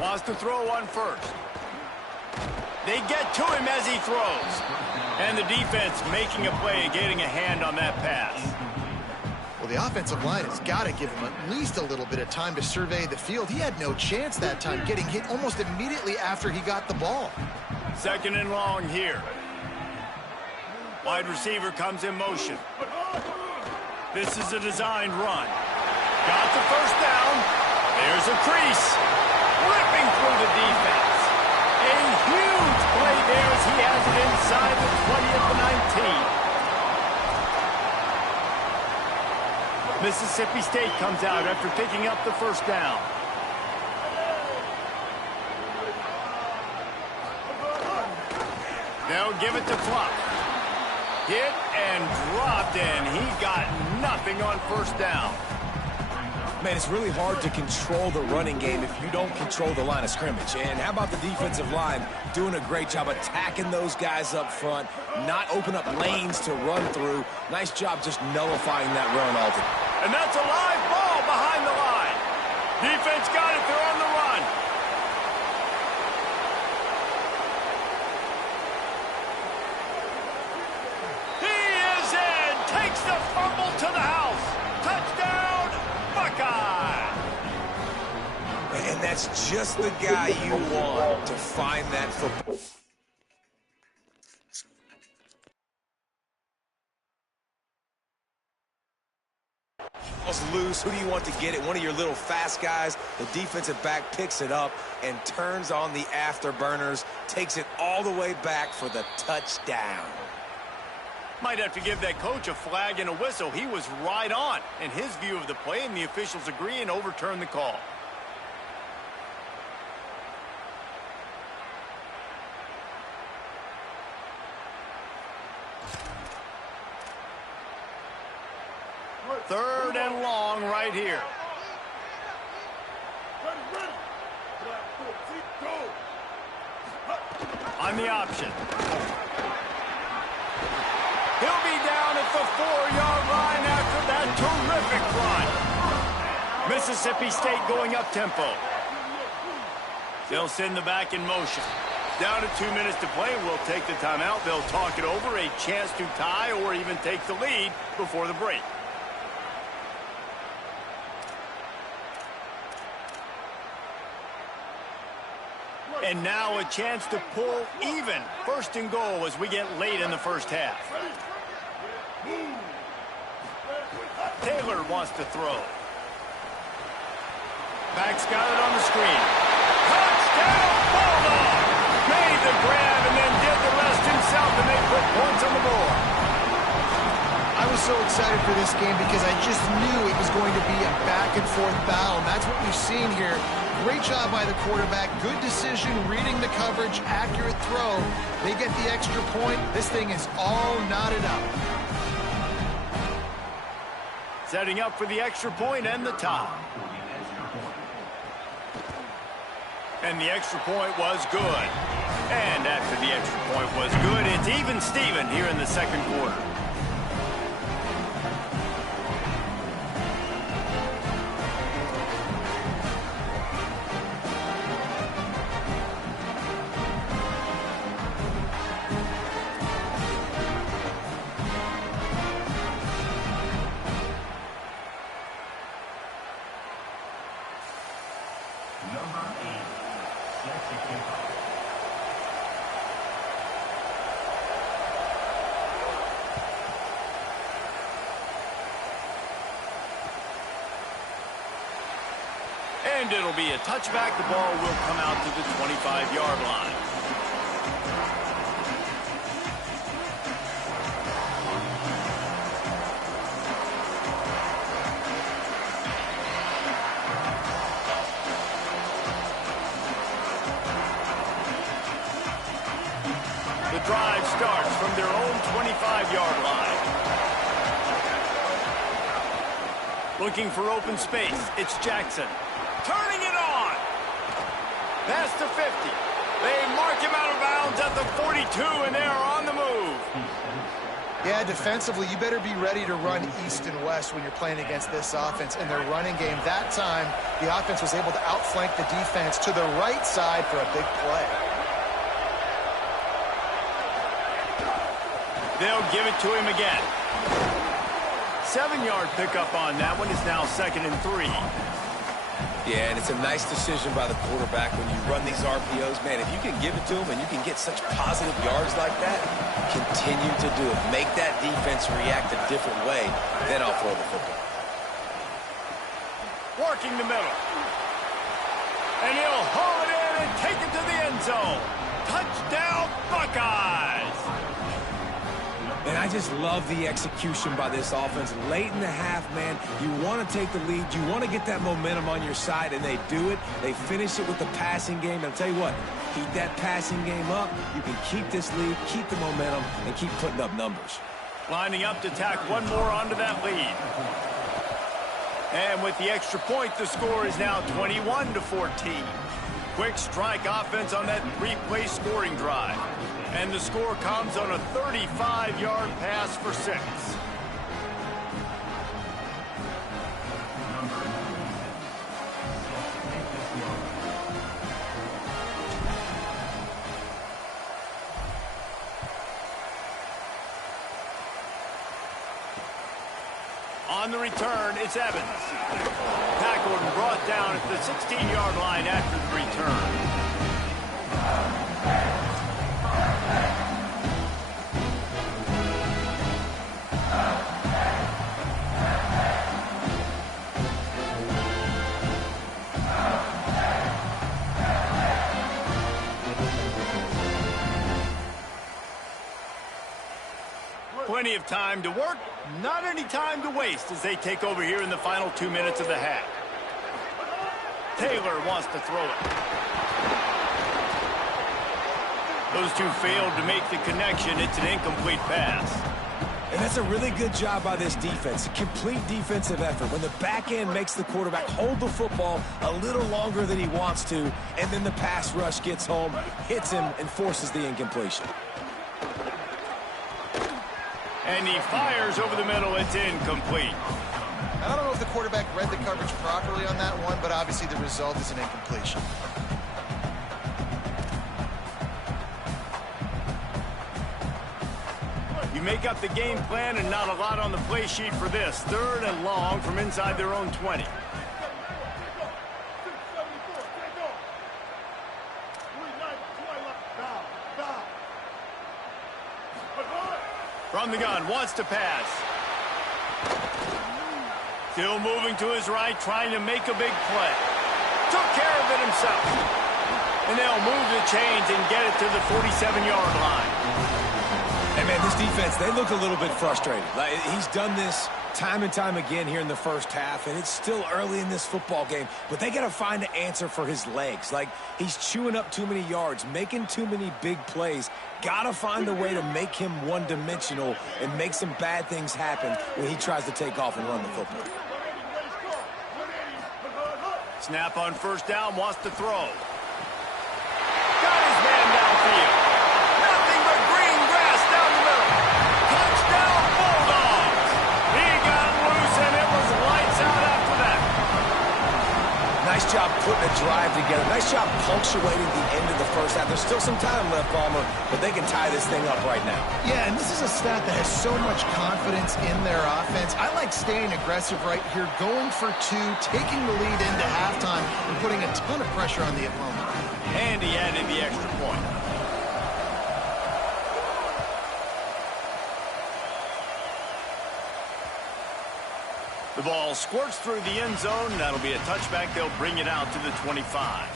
Wants to throw one first. They get to him as he throws. And the defense making a play and getting a hand on that pass. Well, the offensive line has got to give him at least a little bit of time to survey the field. He had no chance that time, getting hit almost immediately after he got the ball. Second and long here. Wide receiver comes in motion. This is a designed run. Got the first down. There's a crease. Ripping through the defense. A huge play there as he has it inside the 20 at the 19. Mississippi State comes out after picking up the first down. They'll give it to Fluff. Hit and dropped, and he got nothing on first down. Man, it's really hard to control the running game if you don't control the line of scrimmage. And how about the defensive line doing a great job attacking those guys up front, not open up lanes to run through. Nice job just nullifying that run altogether. And that's a live ball behind the line. Defense got it. They're on the run. He is in. Takes the fumble to the house. Touchdown, Buckeye. And And that's just the guy you want to find that football. Loose. Who do you want to get it? One of your little fast guys. The defensive back picks it up and turns on the afterburners, takes it all the way back for the touchdown. Might have to give that coach a flag and a whistle. He was right on in his view of the play, and the officials agree and overturn the call. Third and long right here. On the option. He'll be down at the 4-yard line after that terrific run. Mississippi State going up tempo. They'll send the back in motion. Down to 2 minutes to play. We'll take the timeout. They'll talk it over. A chance to tie or even take the lead before the break. And now a chance to pull even. First and goal as we get late in the first half. Taylor wants to throw. Back's got it on the screen. Touchdown, Bulldog! Made the grab and then did the rest himself, and they put points on the board. I was so excited for this game because I just knew it was going to be a back-and-forth battle, and that's what we've seen here. Great job by the quarterback. Good decision, reading the coverage, accurate throw. They get the extra point. This thing is all knotted up. Setting up for the extra point and the tie. And the extra point was good. And after the extra point was good, it's even Steven here in the second quarter. And it'll be a touchback. The ball will come out to the 25-yard line. The drive starts from their own 25-yard line. Looking for open space. It's Jackson. Turning it on. Past the 50. They mark him out of bounds at the 42, and they are on the move. Yeah, defensively, you better be ready to run east and west when you're playing against this offense and their running game. That time, the offense was able to outflank the defense to the right side for a big play. They'll give it to him again. 7-yard pickup on that one. Is now 2nd and 3. Yeah, and it's a nice decision by the quarterback when you run these RPOs. Man, if you can give it to him and you can get such positive yards like that, continue to do it. Make that defense react a different way, then I'll throw the football. Working the middle. And he'll haul it in and take it to the end zone. Touchdown, Buckeyes! And I just love the execution by this offense. Late in the half, man, you want to take the lead. You want to get that momentum on your side, and they do it. They finish it with the passing game. And I'll tell you what, keep that passing game up. You can keep this lead, keep the momentum, and keep putting up numbers. Lining up to tack one more onto that lead. And with the extra point, the score is now 21-14. Quick strike offense on that 3-play scoring drive. And the score comes on a 35-yard pass for 6. On the return, it's Evans. Tackled and brought down at the 16-yard line after the return. Plenty of time to work, not any time to waste as they take over here in the final 2 minutes of the half. Taylor wants to throw it. Those two failed to make the connection. It's an incomplete pass. And that's a really good job by this defense. Complete defensive effort. When the back end makes the quarterback hold the football a little longer than he wants to, and then the pass rush gets home, hits him, and forces the incompletion. And he fires over the middle. It's incomplete. I don't know if the quarterback read the coverage properly on that one, but obviously the result is an incompletion. You make up the game plan and not a lot on the play sheet for this. 3rd and long from inside their own 20. From the gun, wants to pass. Still moving to his right, trying to make a big play. Took care of it himself. And they'll move the chains and get it to the 47-yard line. And, man, this defense, they look a little bit frustrated. Like, he's done this time and time again here in the first half, and it's still early in this football game, but they got to find an answer for his legs. Like, he's chewing up too many yards, making too many big plays. Got to find a way to make him one-dimensional and make some bad things happen when he tries to take off and run the football. Snap on 1st down, wants to throw. Got his man downfield. Nothing but green grass down the middle. Touchdown, Bulldogs. He got loose, and it was lights out after that. Nice job putting a drive together. Nice job punctuating the end of the first half. There's still some time left, Palmer, but they can tie this thing up right now. Yeah, and this is a stat that has so much confidence in their offense. I like staying aggressive right here, going for 2, taking the lead into halftime, and putting a ton of pressure on the opponent. And he added the extra point. The ball squirts through the end zone. That'll be a touchback. They'll bring it out to the 25.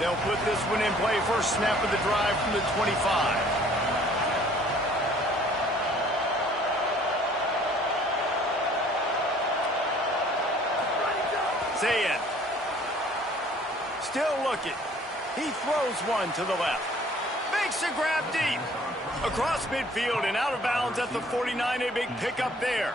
They'll put this one in play. First snap of the drive from the 25. Zayn. Still looking. He throws one to the left. Makes a grab deep. Across midfield and out of bounds at the 49. A big pickup there.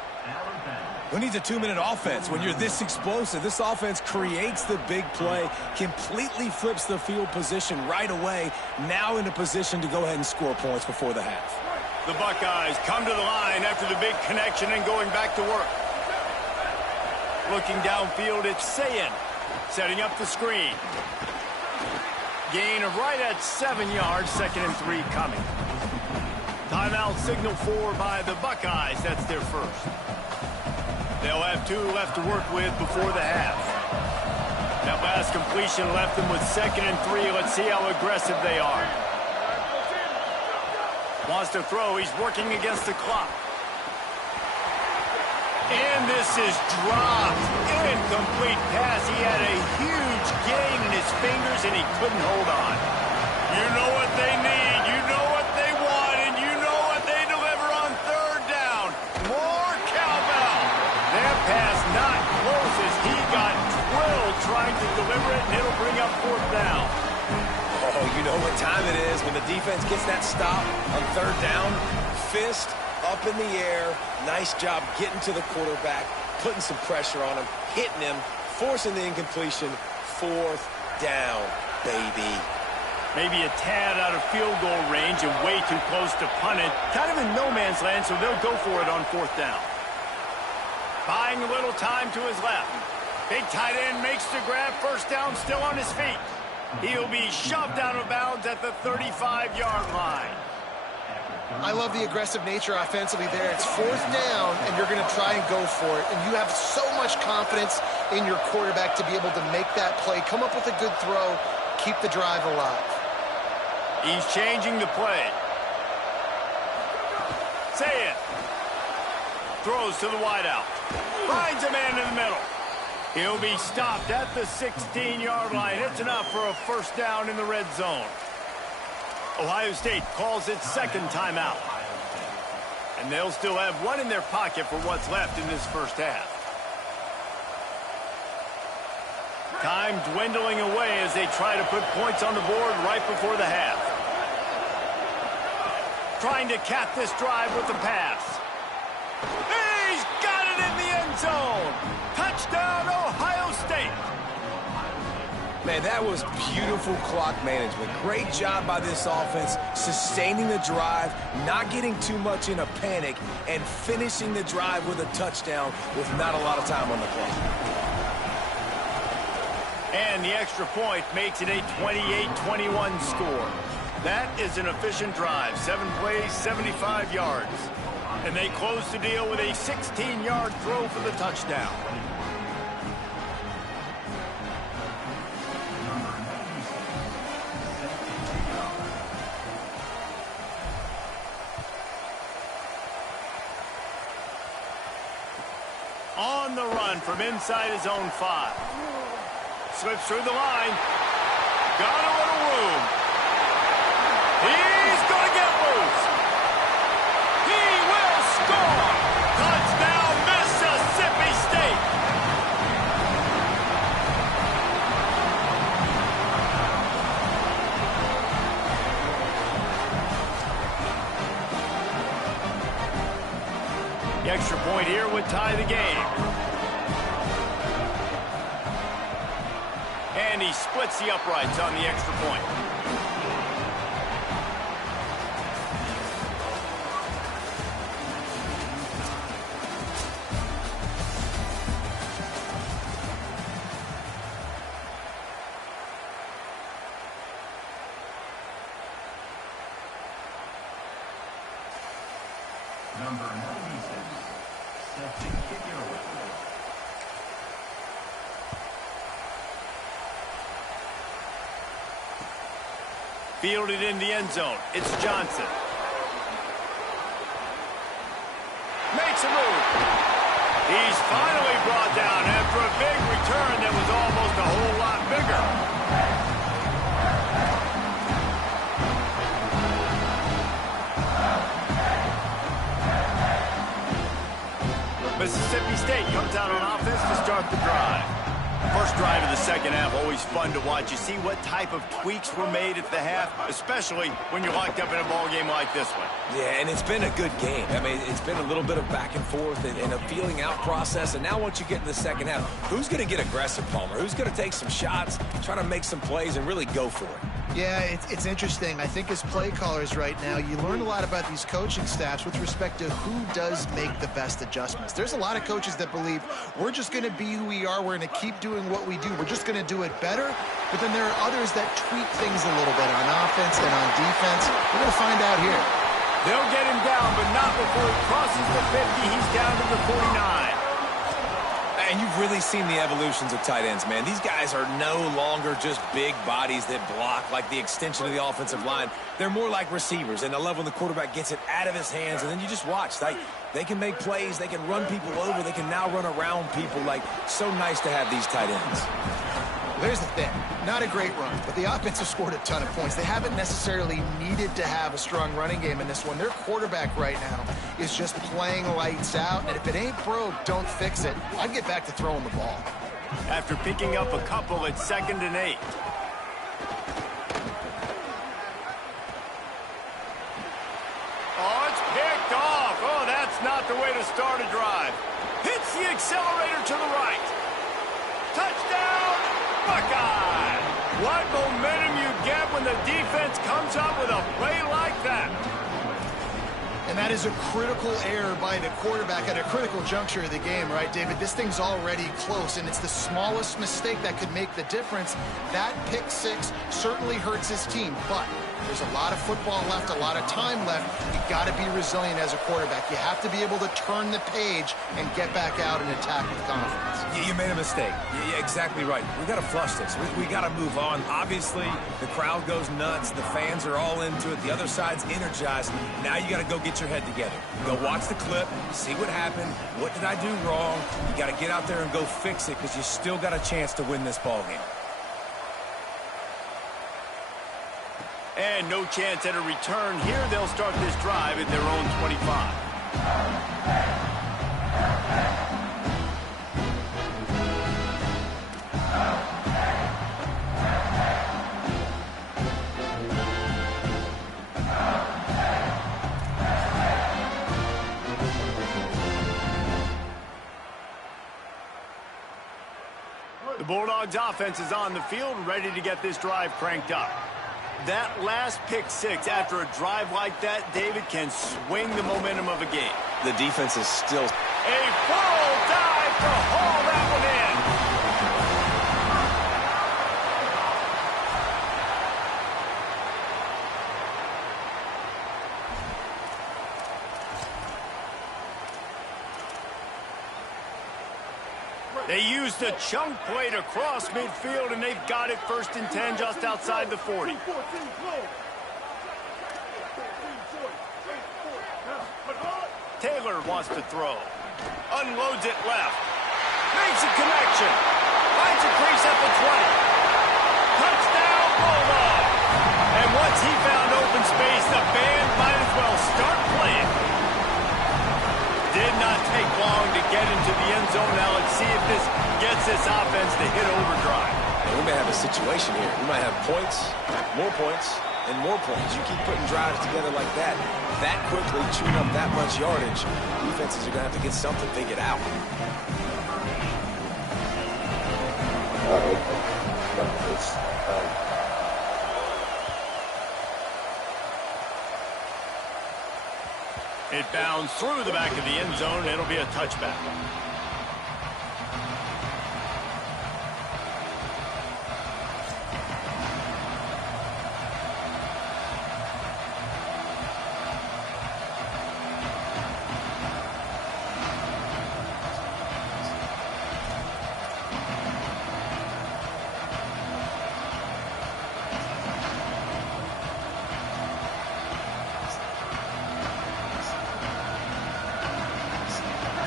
Who needs a 2-minute offense when you're this explosive? This offense creates the big play, completely flips the field position right away, now in a position to go ahead and score points before the half. The Buckeyes come to the line after the big connection and going back to work. Looking downfield, it's Zayn setting up the screen. Gain of right at 7 yards, 2nd and 3 coming. Timeout signal for by the Buckeyes. That's their first. They'll have 2 left to work with before the half. That last completion left them with 2nd and 3. Let's see how aggressive they are. Wants to throw. He's working against the clock. And this is dropped. Incomplete pass. He had a huge gain in his fingers, and he couldn't hold on. You know what they need. You know what they want, and you know what they deliver on 3rd down. More cowbell. That pass not close as he got drilled trying to deliver it, and it'll bring up 4th down. Oh, you know what time it is when the defense gets that stop on 3rd down. Fist up in the air. Nice job getting to the quarterback, putting some pressure on him, hitting him, forcing the incompletion. 4th down, baby. Maybe a tad out of field goal range and way too close to punt it. Kind of in no man's land, so they'll go for it on 4th down. Buying a little time to his left. Big tight end makes the grab, first down, still on his feet. He'll be shoved out of bounds at the 35-yard line. I love the aggressive nature offensively there. It's fourth down, and you're going to try and go for it. And you have so much confidence in your quarterback to be able to make that play, come up with a good throw, keep the drive alive. He's changing the play. Say it. Throws to the wideout. Finds a man in the middle. He'll be stopped at the 16-yard line. It's enough for a first down in the red zone. Ohio State calls its second timeout. And they'll still have one in their pocket for what's left in this first half. Time dwindling away as they try to put points on the board right before the half. Trying to cap this drive with the pass. He's got it in the end zone. Touchdown, Ohio State. Man, that was beautiful clock management. Great job by this offense, sustaining the drive, not getting too much in a panic, and finishing the drive with a touchdown with not a lot of time on the clock. And the extra point makes it a 28-21 score. That is an efficient drive. 7 plays, 75 yards. And they close the deal with a 16-yard throw for the touchdown. On the run from inside his own 5. Slips through the line. Got a little room. He's going to get loose. He will score. Touchdown, Mississippi State. The extra point here would tie the game. And he splits the uprights on the extra point. Number 96, set to kick it away. Fielded in the end zone. It's Johnson. Makes a move. He's finally brought down after a big return that was almost a whole lot bigger. Mississippi State comes out on offense to start the drive. First drive of the second half, always fun to watch. You see what type of tweaks were made at the half, especially when you're locked up in a ball game like this one. Yeah, and it's been a good game. I mean, it's been a little bit of back and forth and a feeling out process. And now once you get in the second half, who's going to get aggressive, Palmer? Who's going to take some shots, try to make some plays, and really go for it? Yeah, it's interesting. I think as play callers right now, you learn a lot about these coaching staffs with respect to who does make the best adjustments. There's a lot of coaches that believe we're just going to be who we are. We're going to keep doing what we do. We're just going to do it better. But then there are others that tweak things a little bit on offense and on defense. We're going to find out here. They'll get him down, but not before he crosses the 50. He's down to the 49. And you've really seen the evolutions of tight ends, man. These guys are no longer just big bodies that block like the extension of the offensive line. They're more like receivers, and I love when the quarterback gets it out of his hands, and then you just watch. They can make plays. They can run people over. They can now run around people. Like, so nice to have these tight ends. There's the thing. Not a great run, but the offense has scored a ton of points. They haven't necessarily needed to have a strong running game in this one. Their quarterback right now is just playing lights out, and if it ain't broke, don't fix it. I'd get back to throwing the ball. After picking up a couple at 2nd and 8. Oh, it's picked off. Oh, that's not the way to start a drive. Hits the accelerator to the right. Touchdown, Buckeye! What momentum you get when the defense comes up with a play like that. And that is a critical error by the quarterback at a critical juncture of the game, right, David? This thing's already close, and it's the smallest mistake that could make the difference. That pick six certainly hurts his team, but there's a lot of football left, a lot of time left. You got to be resilient as a quarterback. You have to be able to turn the page and get back out and attack with confidence. You made a mistake. Yeah, exactly right. We got to flush this. We got to move on. Obviously, the crowd goes nuts. The fans are all into it. The other side's energized. Now you got to go get your head together. Go watch the clip, see what happened. What did I do wrong? You got to get out there and go fix it because you still got a chance to win this ball game. And no chance at a return here. They'll start this drive at their own 25. The Bulldogs offense is on the field, ready to get this drive cranked up. That last pick six after a drive like that, David, can swing the momentum of a game. The defense is still... A full dive to haul that one in. They used a chunk play to cross midfield, and they've got it 1st and 10 just outside the 40. Taylor wants to throw. Unloads it left. Makes a connection. Finds a crease at the 20. Touchdown, Bulldog. And once he found open space, the band might as well start playing. Did not take long to get into the end zone. Now let's see if this gets this offense to hit overdrive. And we may have a situation here. We might have points, and more points. You keep putting drives together like that quickly, chewing up that much yardage, defenses are going to have to get something figured out. It bounds through the back of the end zone. It'll be a touchback.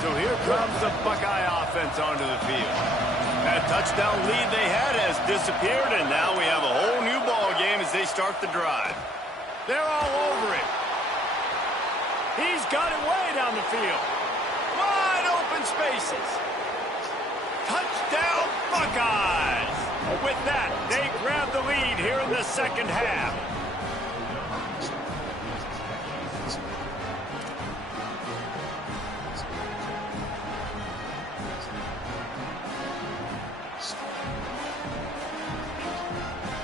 So here comes the Buckeye offense onto the field. That touchdown lead they had has disappeared, and now we have a whole new ball game as they start the drive. They're all over it. He's got it way down the field. Wide open spaces. Touchdown Buckeyes! With that, they grab the lead here in the second half.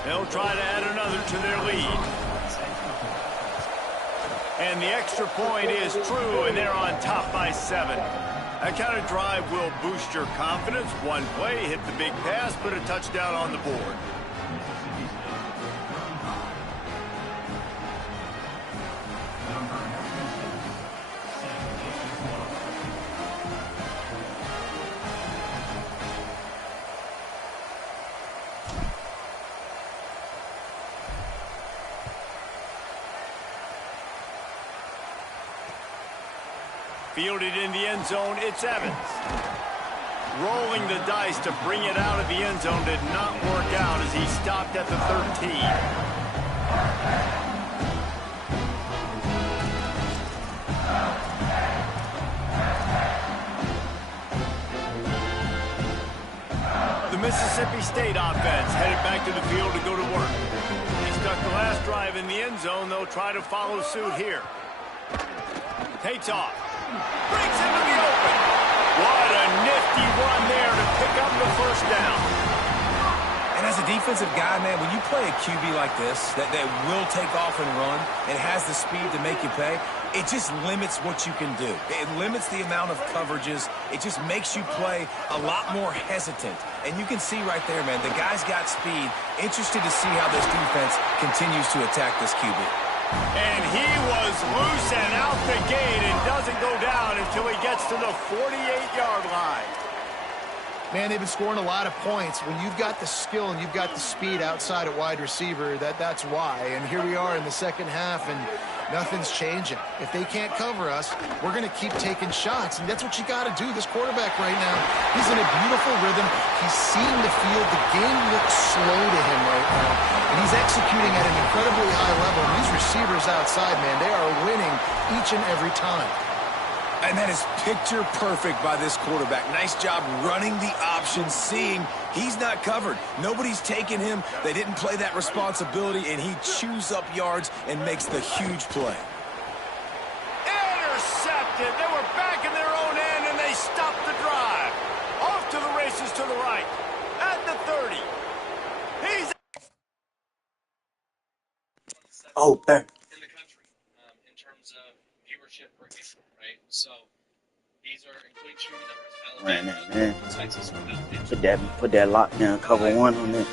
They'll try to add another to their lead. And the extra point is true, and they're on top by 7. That kind of drive will boost your confidence. One play, hit the big pass, put a touchdown on the board. Fielded in the end zone, it's Evans. Rolling the dice to bring it out of the end zone did not work out as he stopped at the 13. The Mississippi State offense headed back to the field to go to work. They stuck the last drive in the end zone. They'll try to follow suit here. Takes off. Breaks into the open. What a nifty run there to pick up the first down. And as a defensive guy, man, when you play a QB like this, that will take off and run and has the speed to make you pay, it just limits what you can do. It limits the amount of coverages. It just makes you play a lot more hesitant. And you can see right there, man, the guy's got speed. Interested to see how this defense continues to attack this QB. And he was loose and out the gate and doesn't go down until he gets to the 48-yard line. Man, they've been scoring a lot of points. When you've got the skill and you've got the speed outside at wide receiver, that's why. And here we are in the second half, and nothing's changing. If they can't cover us, we're going to keep taking shots, and that's what you got to do. This quarterback right now, he's in a beautiful rhythm. He's seeing the field. The game looks slow to him right now, and he's executing at an incredibly high level. And these receivers outside, man, they are winning each and every time. And that is picture perfect by this quarterback. Nice job running the option, seeing he's not covered. Nobody's taking him. They didn't play that responsibility, and he chews up yards and makes the huge play. Intercepted. They were back in their own end, and they stopped the drive. Off to the races to the right. At the 30. He's... Oh, there. In the country, in terms of viewership per game, right? So these are including streaming numbers. Man. Texas, Put that lockdown cover one on there.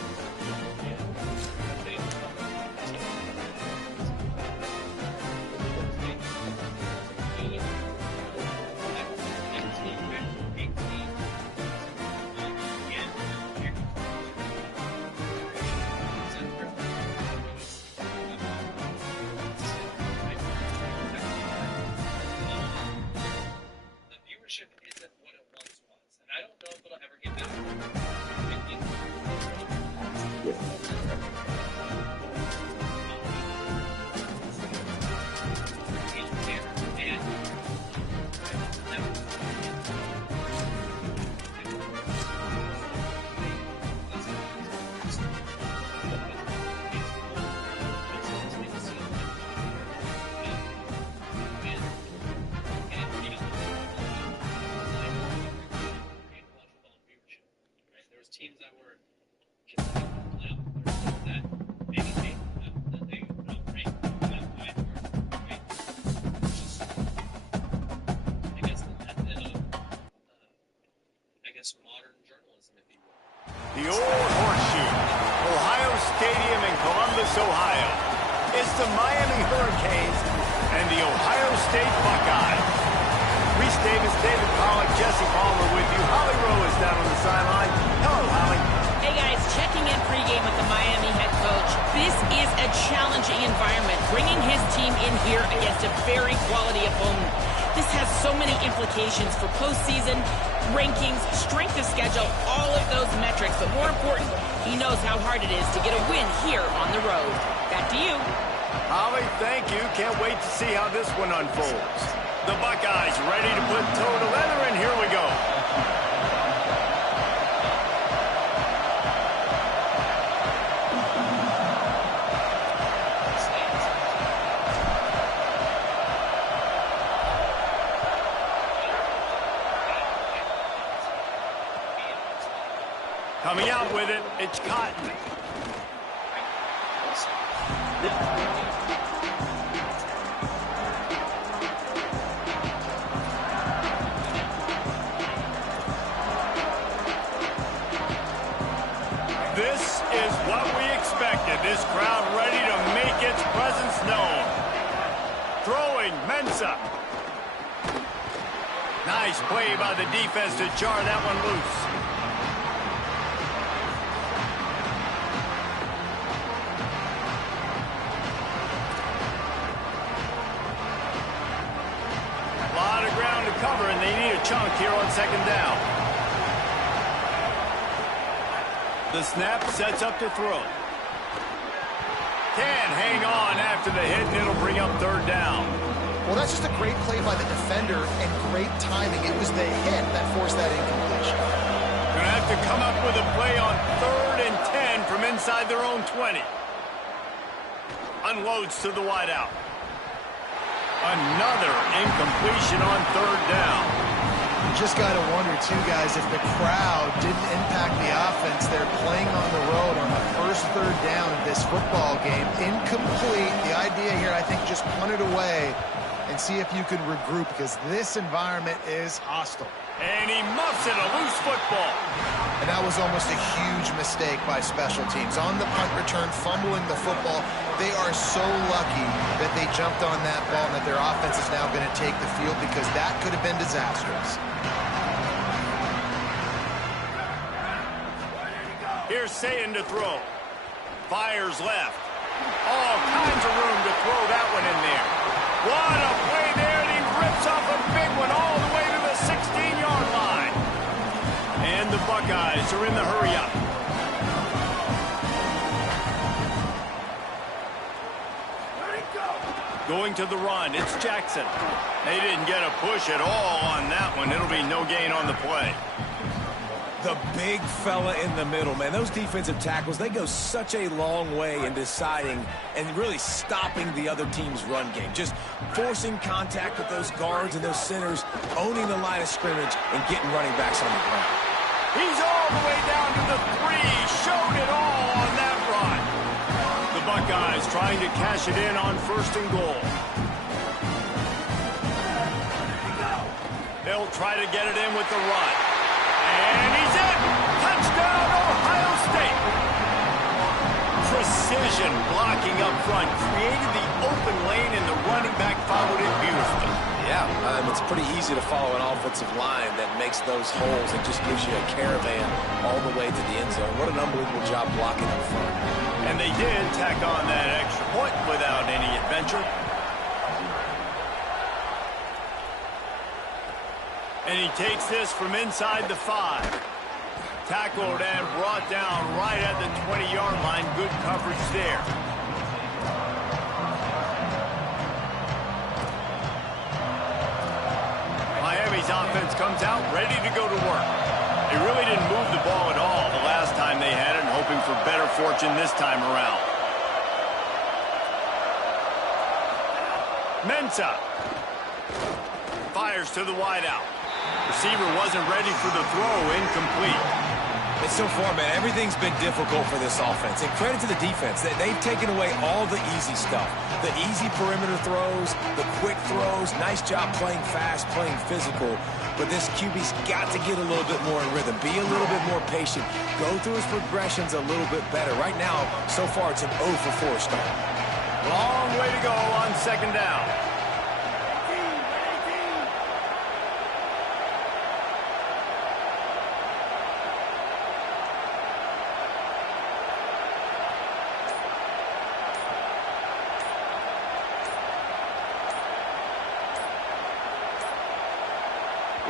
Teams that were considered that maybe they would rank that high or right? Just, I guess the method of modern journalism, if you will. The old horseshoe, Ohio Stadium in Columbus, Ohio. It's the Miami Hurricanes and the Ohio State Buckeyes. Reese Davis, David Pollack, Jesse Palmer with you. Holly Rowe is down on the sideline. Hello, Holly. Hey, guys, checking in pregame with the Miami head coach. This is a challenging environment, bringing his team in here against a very quality opponent. This has so many implications for postseason, rankings, strength of schedule, all of those metrics. But more important, he knows how hard it is to get a win here on the road. Back to you. Holly, thank you. Can't wait to see how this one unfolds. The Buckeyes ready to put toe to leather, and here we go. Coming out with it, it's Cotton. This is what we expected. This crowd ready to make its presence known. Throwing Mensah. Nice play by the defense to jar that one loose. A lot of ground to cover, and they need a chunk here on second down. The snap sets up to throw. Can hang on after the hit, and it'll bring up third down. Well, that's just a great play by the defender and great timing. It was the hit that forced that incompletion. Going to have to come up with a play on 3rd and 10 from inside their own 20. Unloads to the wideout. Another incompletion on 3rd down. You just got to wonder, too, guys, if the crowd didn't impact the offense. They're playing on the road on the first 3rd down of this football game. Incomplete. The idea here, I think, just punt it away and see if you can regroup, because this environment is hostile. And he muffs it, a loose football. And that was almost a huge mistake by special teams. On the punt return, fumbling the football. They are so lucky that they jumped on that ball and that their offense is now going to take the field, because that could have been disastrous. Here's Sayin to throw. Fires left. All kinds of room to throw that one in there. What a play there, and he rips off a big one all the way to the 16-yard line. And the Buckeyes are in the hurry-up. Going to the run, it's Jackson. They didn't get a push at all on that one. It'll be no gain on the play. The big fella in the middle, man. Those defensive tackles, they go such a long way in deciding and really stopping the other team's run game. Just forcing contact with those guards and those centers, owning the line of scrimmage, and getting running backs on the ground. He's all the way down to the 3. Showed it all on that run. The Buckeyes trying to cash it in on 1st and goal. They'll try to get it in with the run. And he's in! Touchdown, Ohio State! Precision blocking up front created the open lane, and the running back followed it beautifully. Yeah, it's pretty easy to follow an offensive line that makes those holes and just gives you a caravan all the way to the end zone. What an unbelievable job blocking up front. And they did tack on that extra point without any adventure. And he takes this from inside the 5. Tackled and brought down right at the 20-yard line. Good coverage there. Miami's offense comes out ready to go to work. They really didn't move the ball at all the last time they had it, and hoping for better fortune this time around. Mensah fires to the wideout. Receiver wasn't ready for the throw, incomplete. And so far, man, everything's been difficult for this offense. And credit to the defense. They've taken away all the easy stuff. The easy perimeter throws, the quick throws. Nice job playing fast, playing physical. But this QB's got to get a little bit more in rhythm. Be a little bit more patient. Go through his progressions a little bit better. Right now, so far, it's an 0 for 4 start. Long way to go on 2nd down.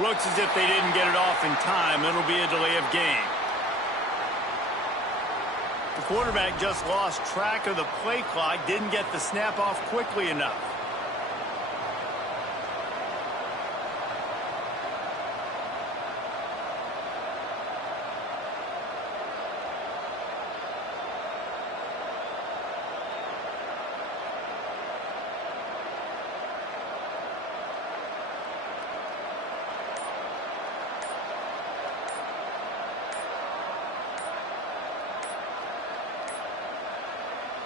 Looks as if they didn't get it off in time. It'll be a delay of game. The quarterback just lost track of the play clock, didn't get the snap off quickly enough.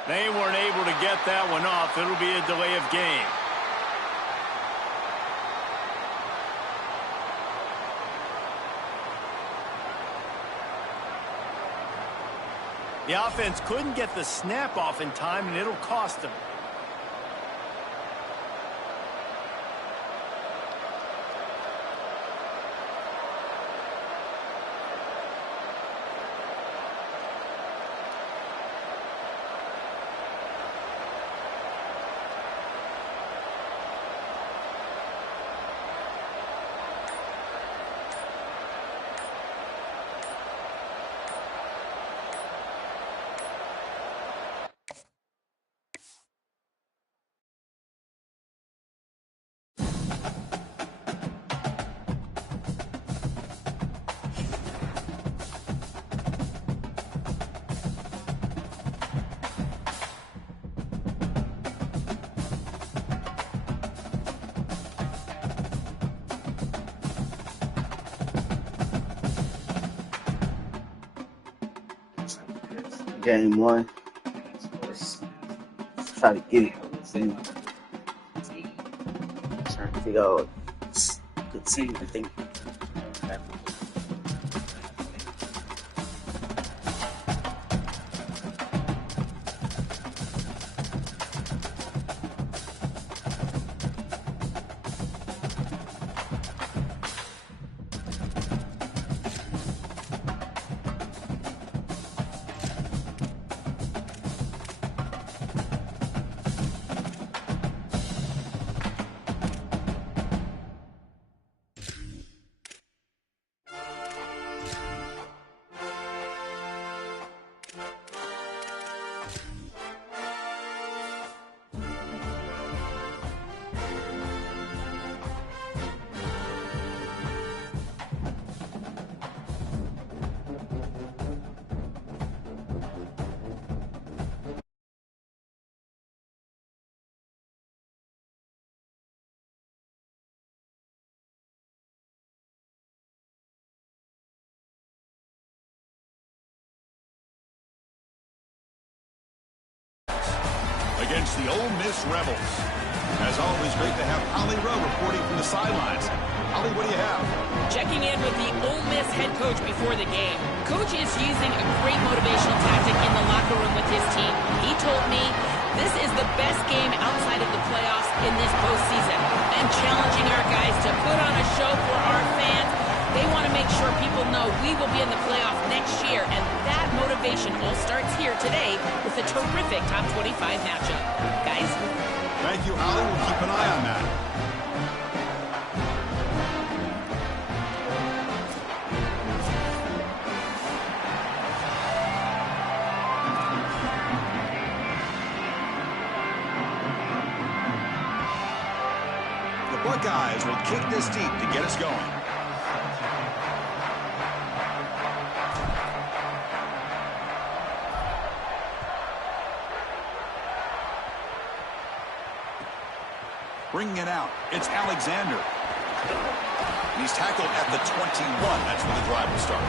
They weren't able to get that one off. It'll be a delay of game. The offense couldn't get the snap off in time, and it'll cost them. Game 1. Try to get it. we got a good team, I think. Against the Ole Miss Rebels. As always, great to have Holly Rowe reporting from the sidelines. Holly, what do you have? Checking in with the Ole Miss head coach before the game. Coach is using a great motivational tactic in the locker room with his team. He told me this is the best game outside of the playoffs in this postseason, and challenging our guys to put on a show for our fans. They want to make sure people know we will be in the playoffs next year, and that motivation all starts here today with a terrific top 25 matchup. Guys? Thank you, Holly. We'll keep an eye on that. The Buckeyes will kick this deep to get us going. Bringing it out, it's Alexander. He's tackled at the 21. That's where the drive will start.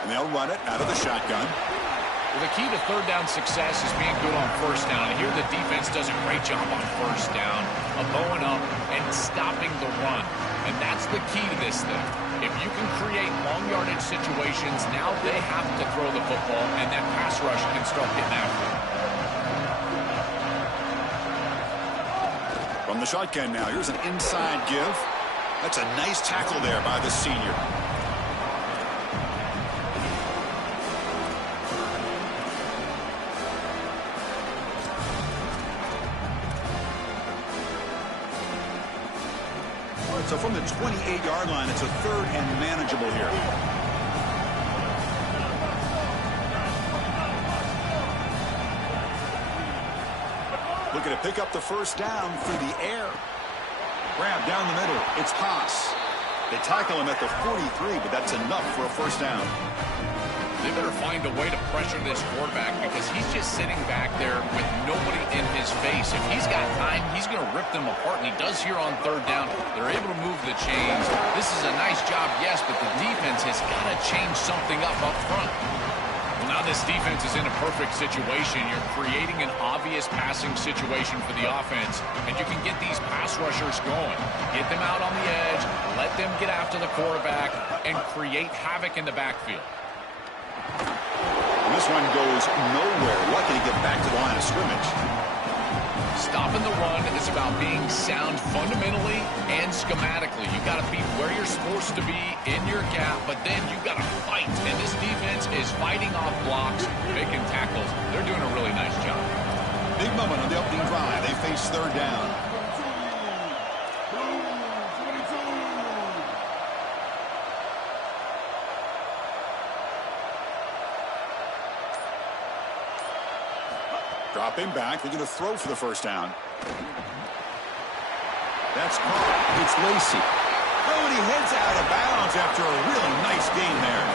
And they'll run it out of the shotgun. Well, the key to third down success is being good on first down. And here the defense does a great job on first down of bowing up and stopping the run. And that's the key to this thing. If you can create long yardage situations, now they have to throw the football, and that pass rush can start getting after it. From the shotgun now, here's an inside give. That's a nice tackle there by the senior. So from the 28-yard line, it's a third and manageable here. Looking to pick up the first down through the air. Grab down the middle. It's Haas. They tackle him at the 43, but that's enough for a first down. They better find a way to pressure this quarterback because he's just sitting back there with nobody in his face. If he's got time, he's going to rip them apart, and he does here on third down. They're able to move the chains. This is a nice job, yes, but the defense has got to change something up front. Well, now this defense is in a perfect situation. You're creating an obvious passing situation for the offense, and you can get these pass rushers going. Get them out on the edge, let them get after the quarterback, and create havoc in the backfield. This one goes nowhere. Lucky to get back to the line of scrimmage. Stopping the run is about being sound fundamentally and schematically. You got to be where you're supposed to be in your gap, but then you got to fight. And this defense is fighting off blocks, making tackles. They're doing a really nice job. Big moment on the opening drive. They face third down. Drop him back. They're going to throw for the first down. That's caught. It's Lacey. Oh, and he heads out of bounds after a really nice game there.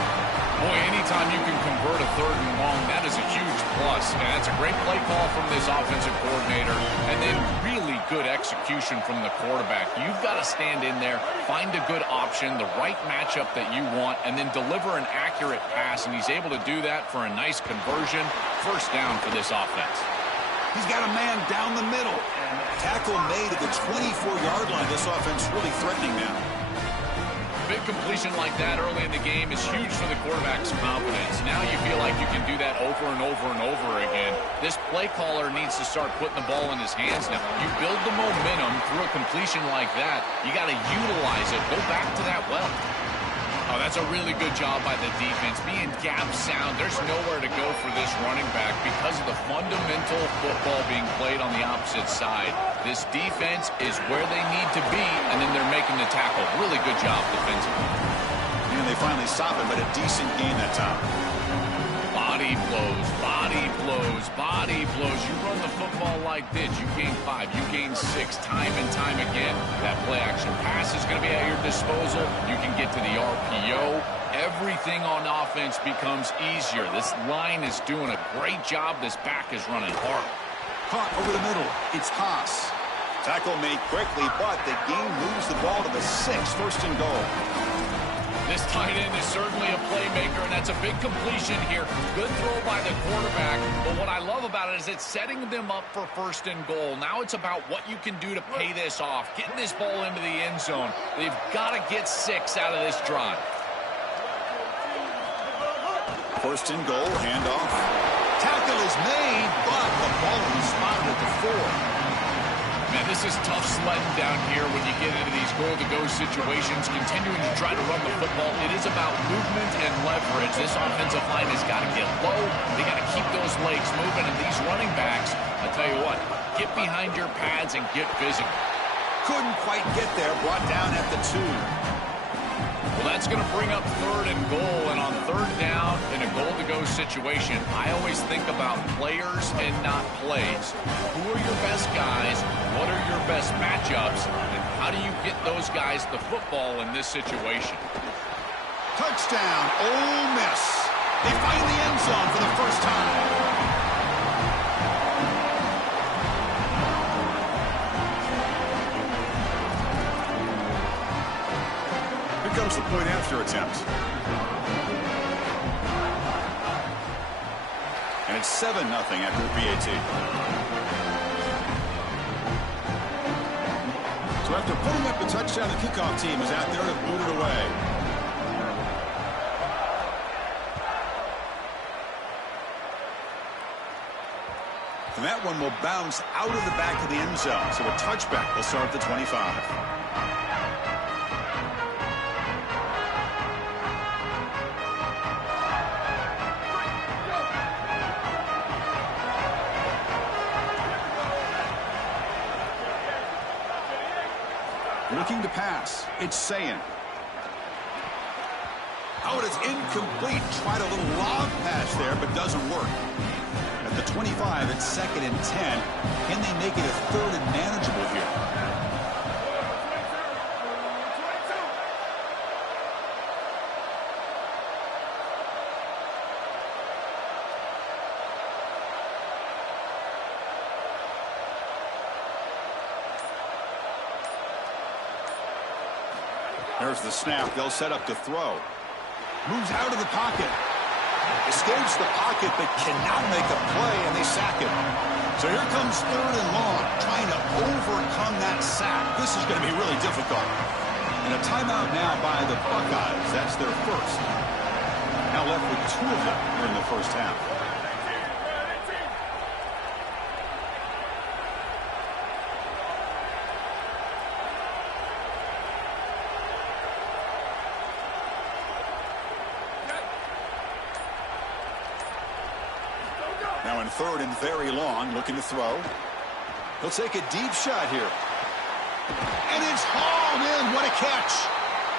Boy, anytime you can convert a 3rd and long, that is a huge plus. And that's a great play call from this offensive coordinator. And then really good execution from the quarterback. You've got to stand in there, find a good option, the right matchup that you want, and then deliver an accurate pass. And he's able to do that for a nice conversion. 1st down for this offense. He's got a man down the middle. Tackle made at the 24-yard line. This offense really threatening now. Big completion like that early in the game is huge for the quarterback's confidence. Now you feel like you can do that over and over and over again. This play caller needs to start putting the ball in his hands now. You build the momentum through a completion like that. You got to utilize it. Go back to that well. Oh, that's a really good job by the defense. Being gap sound, there's nowhere to go for this running back because of the fundamental football being played on the opposite side. This defense is where they need to be, and then they're making the tackle. Really good job defensively. And they finally stop it, but a decent game that time. Body blows, body blows, body blows. You run the football like this, you gain 5, you gain 6, time and time again. That play-action pass is going to be at your disposal. You can get to the RPO. Everything on offense becomes easier. This line is doing a great job. This back is running hard. Caught over the middle. It's Haas. Tackle made quickly, but the game moves the ball to the 6, 1st and goal. This tight end is certainly a playmaker, and that's a big completion here. Good throw by the quarterback, but what I love about it is it's setting them up for 1st and goal. Now it's about what you can do to pay this off, getting this ball into the end zone. They've got to get 6 out of this drive. 1st and goal, handoff. Tackle is made, but the ball is spotted at the 4. Man, this is tough sledding down here when you get into these goal-to-go situations, continuing to try to run the football. It is about movement and leverage. This offensive line has got to get low. They got to keep those legs moving. And these running backs, I tell you what, get behind your pads and get physical. Couldn't quite get there. Brought down at the 2. Well, that's going to bring up 3rd and goal. And on 3rd down in a goal-to-go situation, I always think about players and not plays. Who are your best guys? What are your best matchups? And how do you get those guys the football in this situation? Touchdown, Ole Miss. They find the end zone for the first time. Comes the point after attempt. And it's 7-0 after the PAT. So after putting up the touchdown, the kickoff team is out there to boot it away. And that one will bounce out of the back of the end zone. So a touchback will start at the 25. Looking to pass. It's Sayin. Oh, and it's incomplete. Tried a little lob pass there, but doesn't work. At the 25, it's 2nd and 10. Can they make it a 3rd and manageable here? There's the snap. They'll set up to throw. Moves out of the pocket. Escapes the pocket, but cannot make a play, and they sack him. So here comes 3rd and long, trying to overcome that sack. This is going to be really difficult. And a timeout now by the Buckeyes. That's their first. Now left with 2 of them here in the first half. Now in 3rd and very long, looking to throw. He'll take a deep shot here. And it's hauled in. What a catch.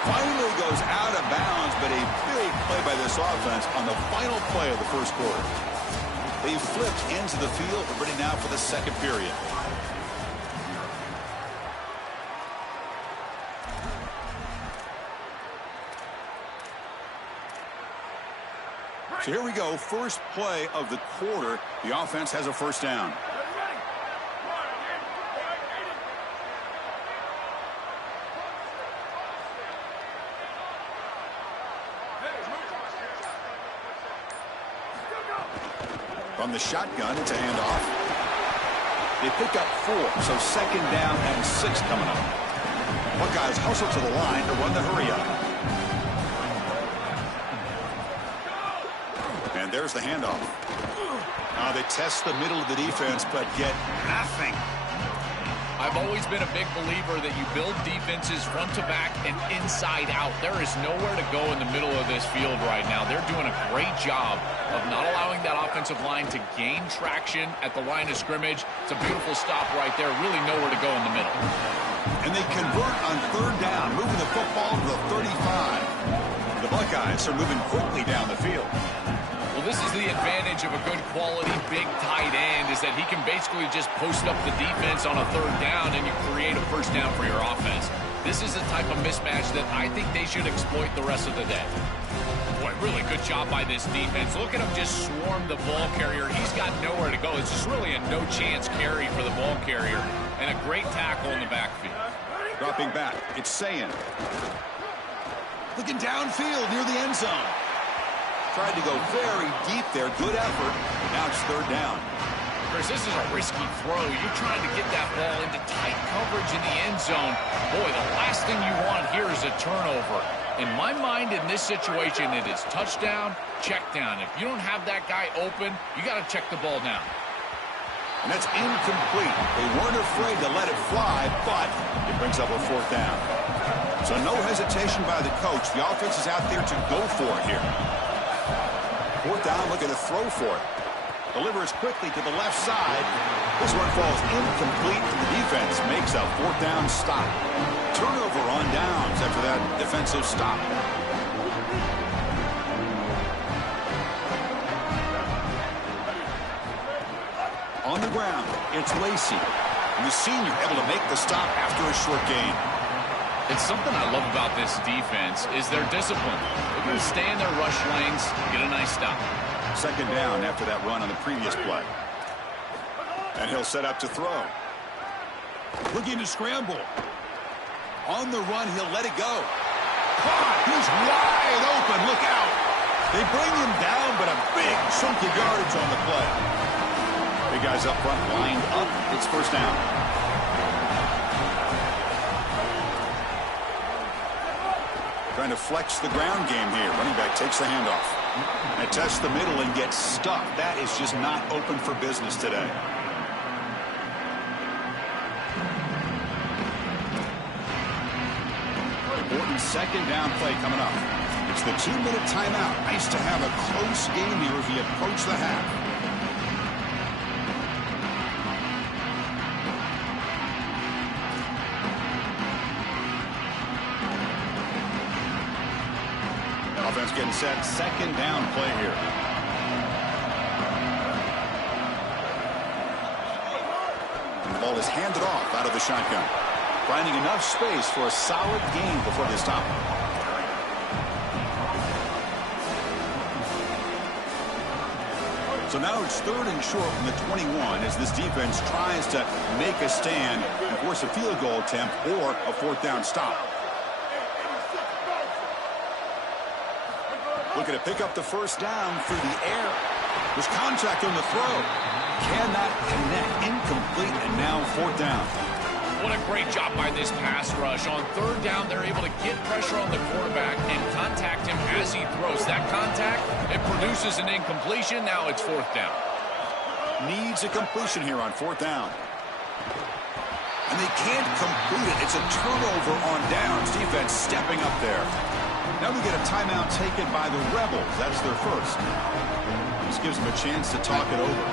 Finally goes out of bounds, but a big play by this offense on the final play of the first quarter. They've flipped into the field, ready now for the 2nd period. So here we go, first play of the quarter. The offense has a first down. From the shotgun, it's a handoff. They pick up 4, so second down and 6 coming up. Buckeyes hustle to the line to run the hurry up. And there's the handoff. They test the middle of the defense, but get nothing. I've always been a big believer that you build defenses front to back and inside out. There is nowhere to go in the middle of this field right now. They're doing a great job of not allowing that offensive line to gain traction at the line of scrimmage. It's a beautiful stop right there. Really nowhere to go in the middle. And they convert on third down, moving the football to the 35. The Buckeyes are moving quickly down the field. Well, this is the advantage of a good quality big tight end, is that he can basically just post up the defense on a third down and you create a first down for your offense. This is a type of mismatch that I think they should exploit the rest of the day. Boy, really good job by this defense. Look at him just swarm the ball carrier. He's got nowhere to go. It's just really a no-chance carry for the ball carrier. And a great tackle in the backfield. Dropping back, it's Sayin. Looking downfield near the end zone. Tried to go very deep there. Good effort. Now it's third down. Chris, this is a risky throw. You're trying to get that ball into tight coverage in the end zone. Boy, the last thing you want here is a turnover. In my mind, in this situation, it is touchdown, check down. If you don't have that guy open, you got to check the ball down. And that's incomplete. They weren't afraid to let it fly, but it brings up a fourth down. So no hesitation by the coach. The offense is out there to go for it here. Fourth down, looking to throw for it. Delivers quickly to the left side. This one falls incomplete, and the defense makes a fourth down stop. Turnover on downs after that defensive stop. On the ground, it's Lacey. And the senior able to make the stop after a short gain. It's something I love about this defense is their discipline. They're going to stay in their rush lanes, get a nice stop. Second down after that run on the previous play. And he'll set up to throw. Looking to scramble. On the run, he'll let it go. Caught! He's wide open. Look out. They bring him down, but a big chunk of yardage on the play. Big guys up front lined up. It's first down. Trying to flex the ground game here. Running back takes the handoff. And tests the middle and gets stuck. That is just not open for business today. Important second down play coming up. It's the 2-minute timeout. Nice to have a close game here as we approach the half. Offense getting set. Second down play here. And the ball is handed off out of the shotgun. Finding enough space for a solid gain before they stop. So now it's third and short from the 21 as this defense tries to make a stand and force a field goal attempt or a fourth down stop. Looking to pick up the first down through the air. There's contact on the throw. Cannot connect. Incomplete, and now fourth down. What a great job by this pass rush. On third down, they're able to get pressure on the quarterback and contact him as he throws. That contact, it produces an incompletion. Now it's fourth down. Needs a completion here on fourth down. And they can't complete it. It's a turnover on downs. Defense stepping up there. Now we get a timeout taken by the Rebels. That's their first. This gives them a chance to talk it over.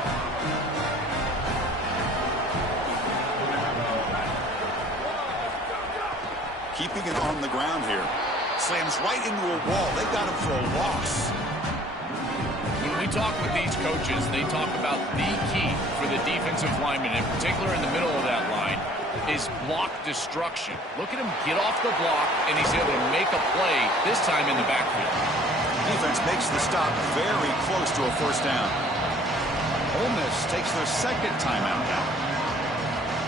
Keeping it on the ground here. Slams right into a wall. They got him for a loss. When we talk with these coaches, they talk about the key for the defensive lineman, in particular in the middle of that line, is block destruction. Look at him get off the block, and he's able to make a play, this time in the backfield. Defense makes the stop very close to a first down. Ole Miss takes their second timeout now.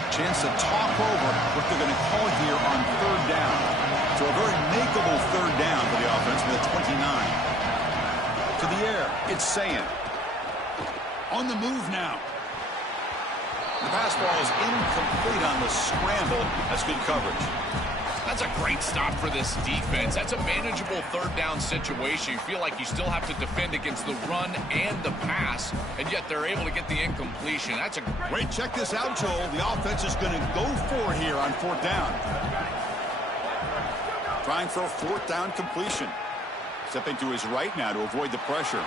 Chance to talk over what they're going to call here on third down. So a very makeable third down for the offense with a 29. To the air, it's Sayin. On the move now. The pass ball is incomplete on the scramble. That's good coverage. That's a great stop for this defense. That's a manageable third down situation. You feel like you still have to defend against the run and the pass, and yet they're able to get the incompletion. That's a Wait, check this out, Joel. The offense is going to go for it here on fourth down. Trying for a fourth down completion. Stepping to his right now to avoid the pressure.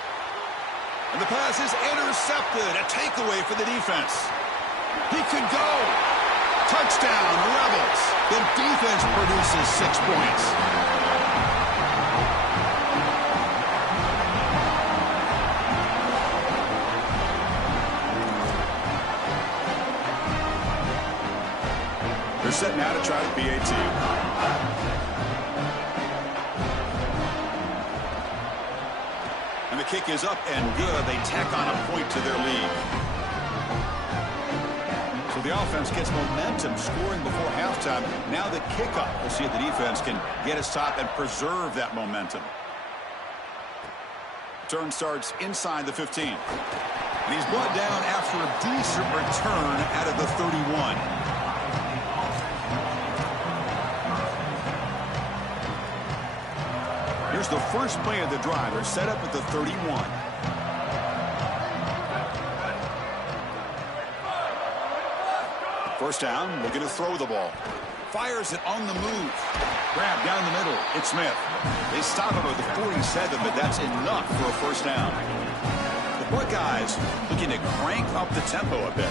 And the pass is intercepted. A takeaway for the defense. He could go. Touchdown, Rebels. The defense produces 6 points. They're set now to try the PAT. And the kick is up and good. They tack on a point to their lead. So the offense gets momentum, scoring before halftime. Now the kickoff. We'll see if the defense can get a stop and preserve that momentum. Turn starts inside the 15. And he's brought down after a decent return out of the 31. Here's the first play of the drive. They're set up at the 31. First down, looking to throw the ball. Fires it on the move. Grab down the middle. It's Smith. They stop him at the 47, but that's enough for a first down. The Buckeyes looking to crank up the tempo a bit.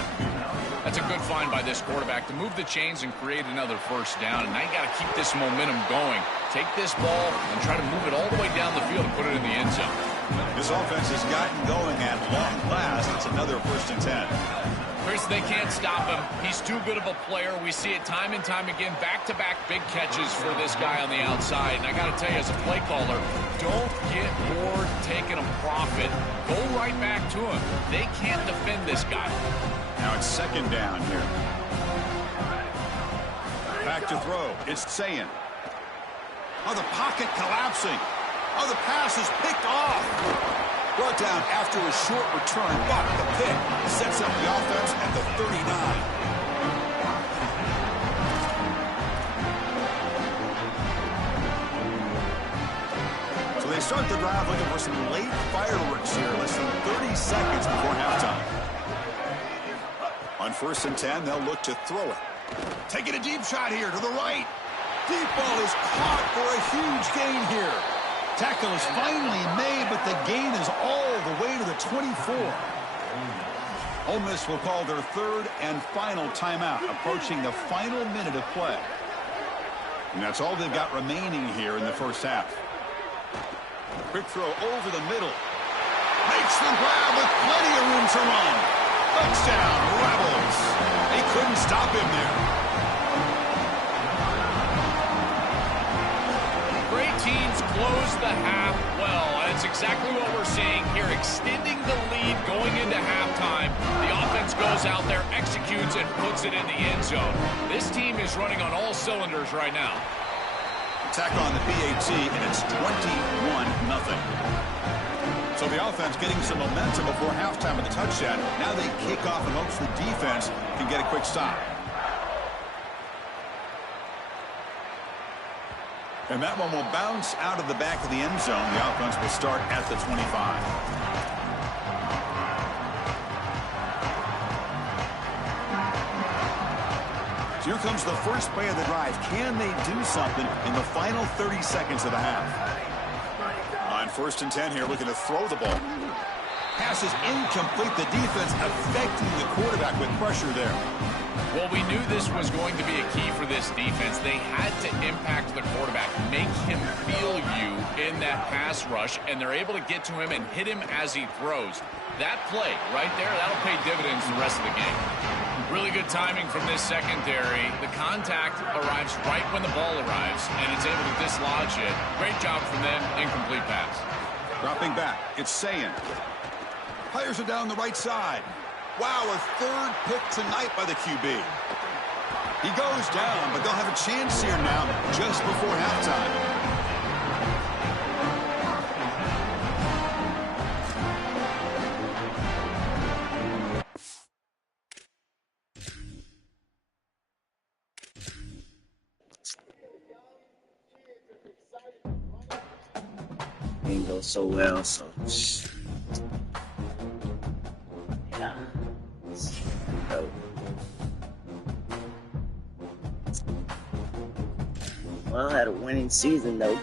That's a good find by this quarterback to move the chains and create another first down. And now you got to keep this momentum going. Take this ball and try to move it all the way down the field and put it in the end zone. This offense has gotten going at long last. It's another 1st and 10. Chris, they can't stop him. He's too good of a player. We see it time and time again. Back-to-back big catches for this guy on the outside. And I got to tell you, as a play caller, don't get bored taking a profit. Go right back to him. They can't defend this guy. Now it's second down here. Back to throw. It's Sayin. Oh, the pocket collapsing. Oh, the pass is picked off. Brought down after a short return, but the pick sets up the offense at the 39. So they start the drive looking for some late fireworks here, less than 30 seconds before halftime. On 1st and 10, they'll look to throw it. Taking a deep shot here to the right. Deep ball is caught for a huge gain here. Tackle is finally made, but the gain is all the way to the 24. Ole Miss will call their 3rd and final timeout, approaching the final minute of play. And that's all they've got remaining here in the first half. Quick throw over the middle. Makes the grab with plenty of room to run. Touchdown, Rebels. They couldn't stop him there. Teams close the half well, and it's exactly what we're seeing here, extending the lead going into halftime. The offense goes out there, executes, and puts it in the end zone. This team is running on all cylinders right now. Attack on the PAT, and it's 21-0. So the offense getting some momentum before halftime with the touchdown. Now they kick off and hopes the defense can get a quick stop. And that one will bounce out of the back of the end zone. The offense will start at the 25. So here comes the first play of the drive. Can they do something in the final 30 seconds of the half? On 1st and 10 here, looking to throw the ball. Pass is incomplete. The defense affecting the quarterback with pressure there. Well, we knew this was going to be a key for this defense. They had to impact the quarterback, make him feel you in that pass rush, and they're able to get to him and hit him as he throws. That play right there, that'll pay dividends the rest of the game. Really good timing from this secondary. The contact arrives right when the ball arrives, and it's able to dislodge it. Great job from them. Incomplete pass. Dropping back, it's Sayin. Fires it down the right side. Wow, a third pick tonight by the QB. He goes down, but they'll have a chance here now just before halftime. Didn't go so well, so yeah. So, well, I had a winning season though.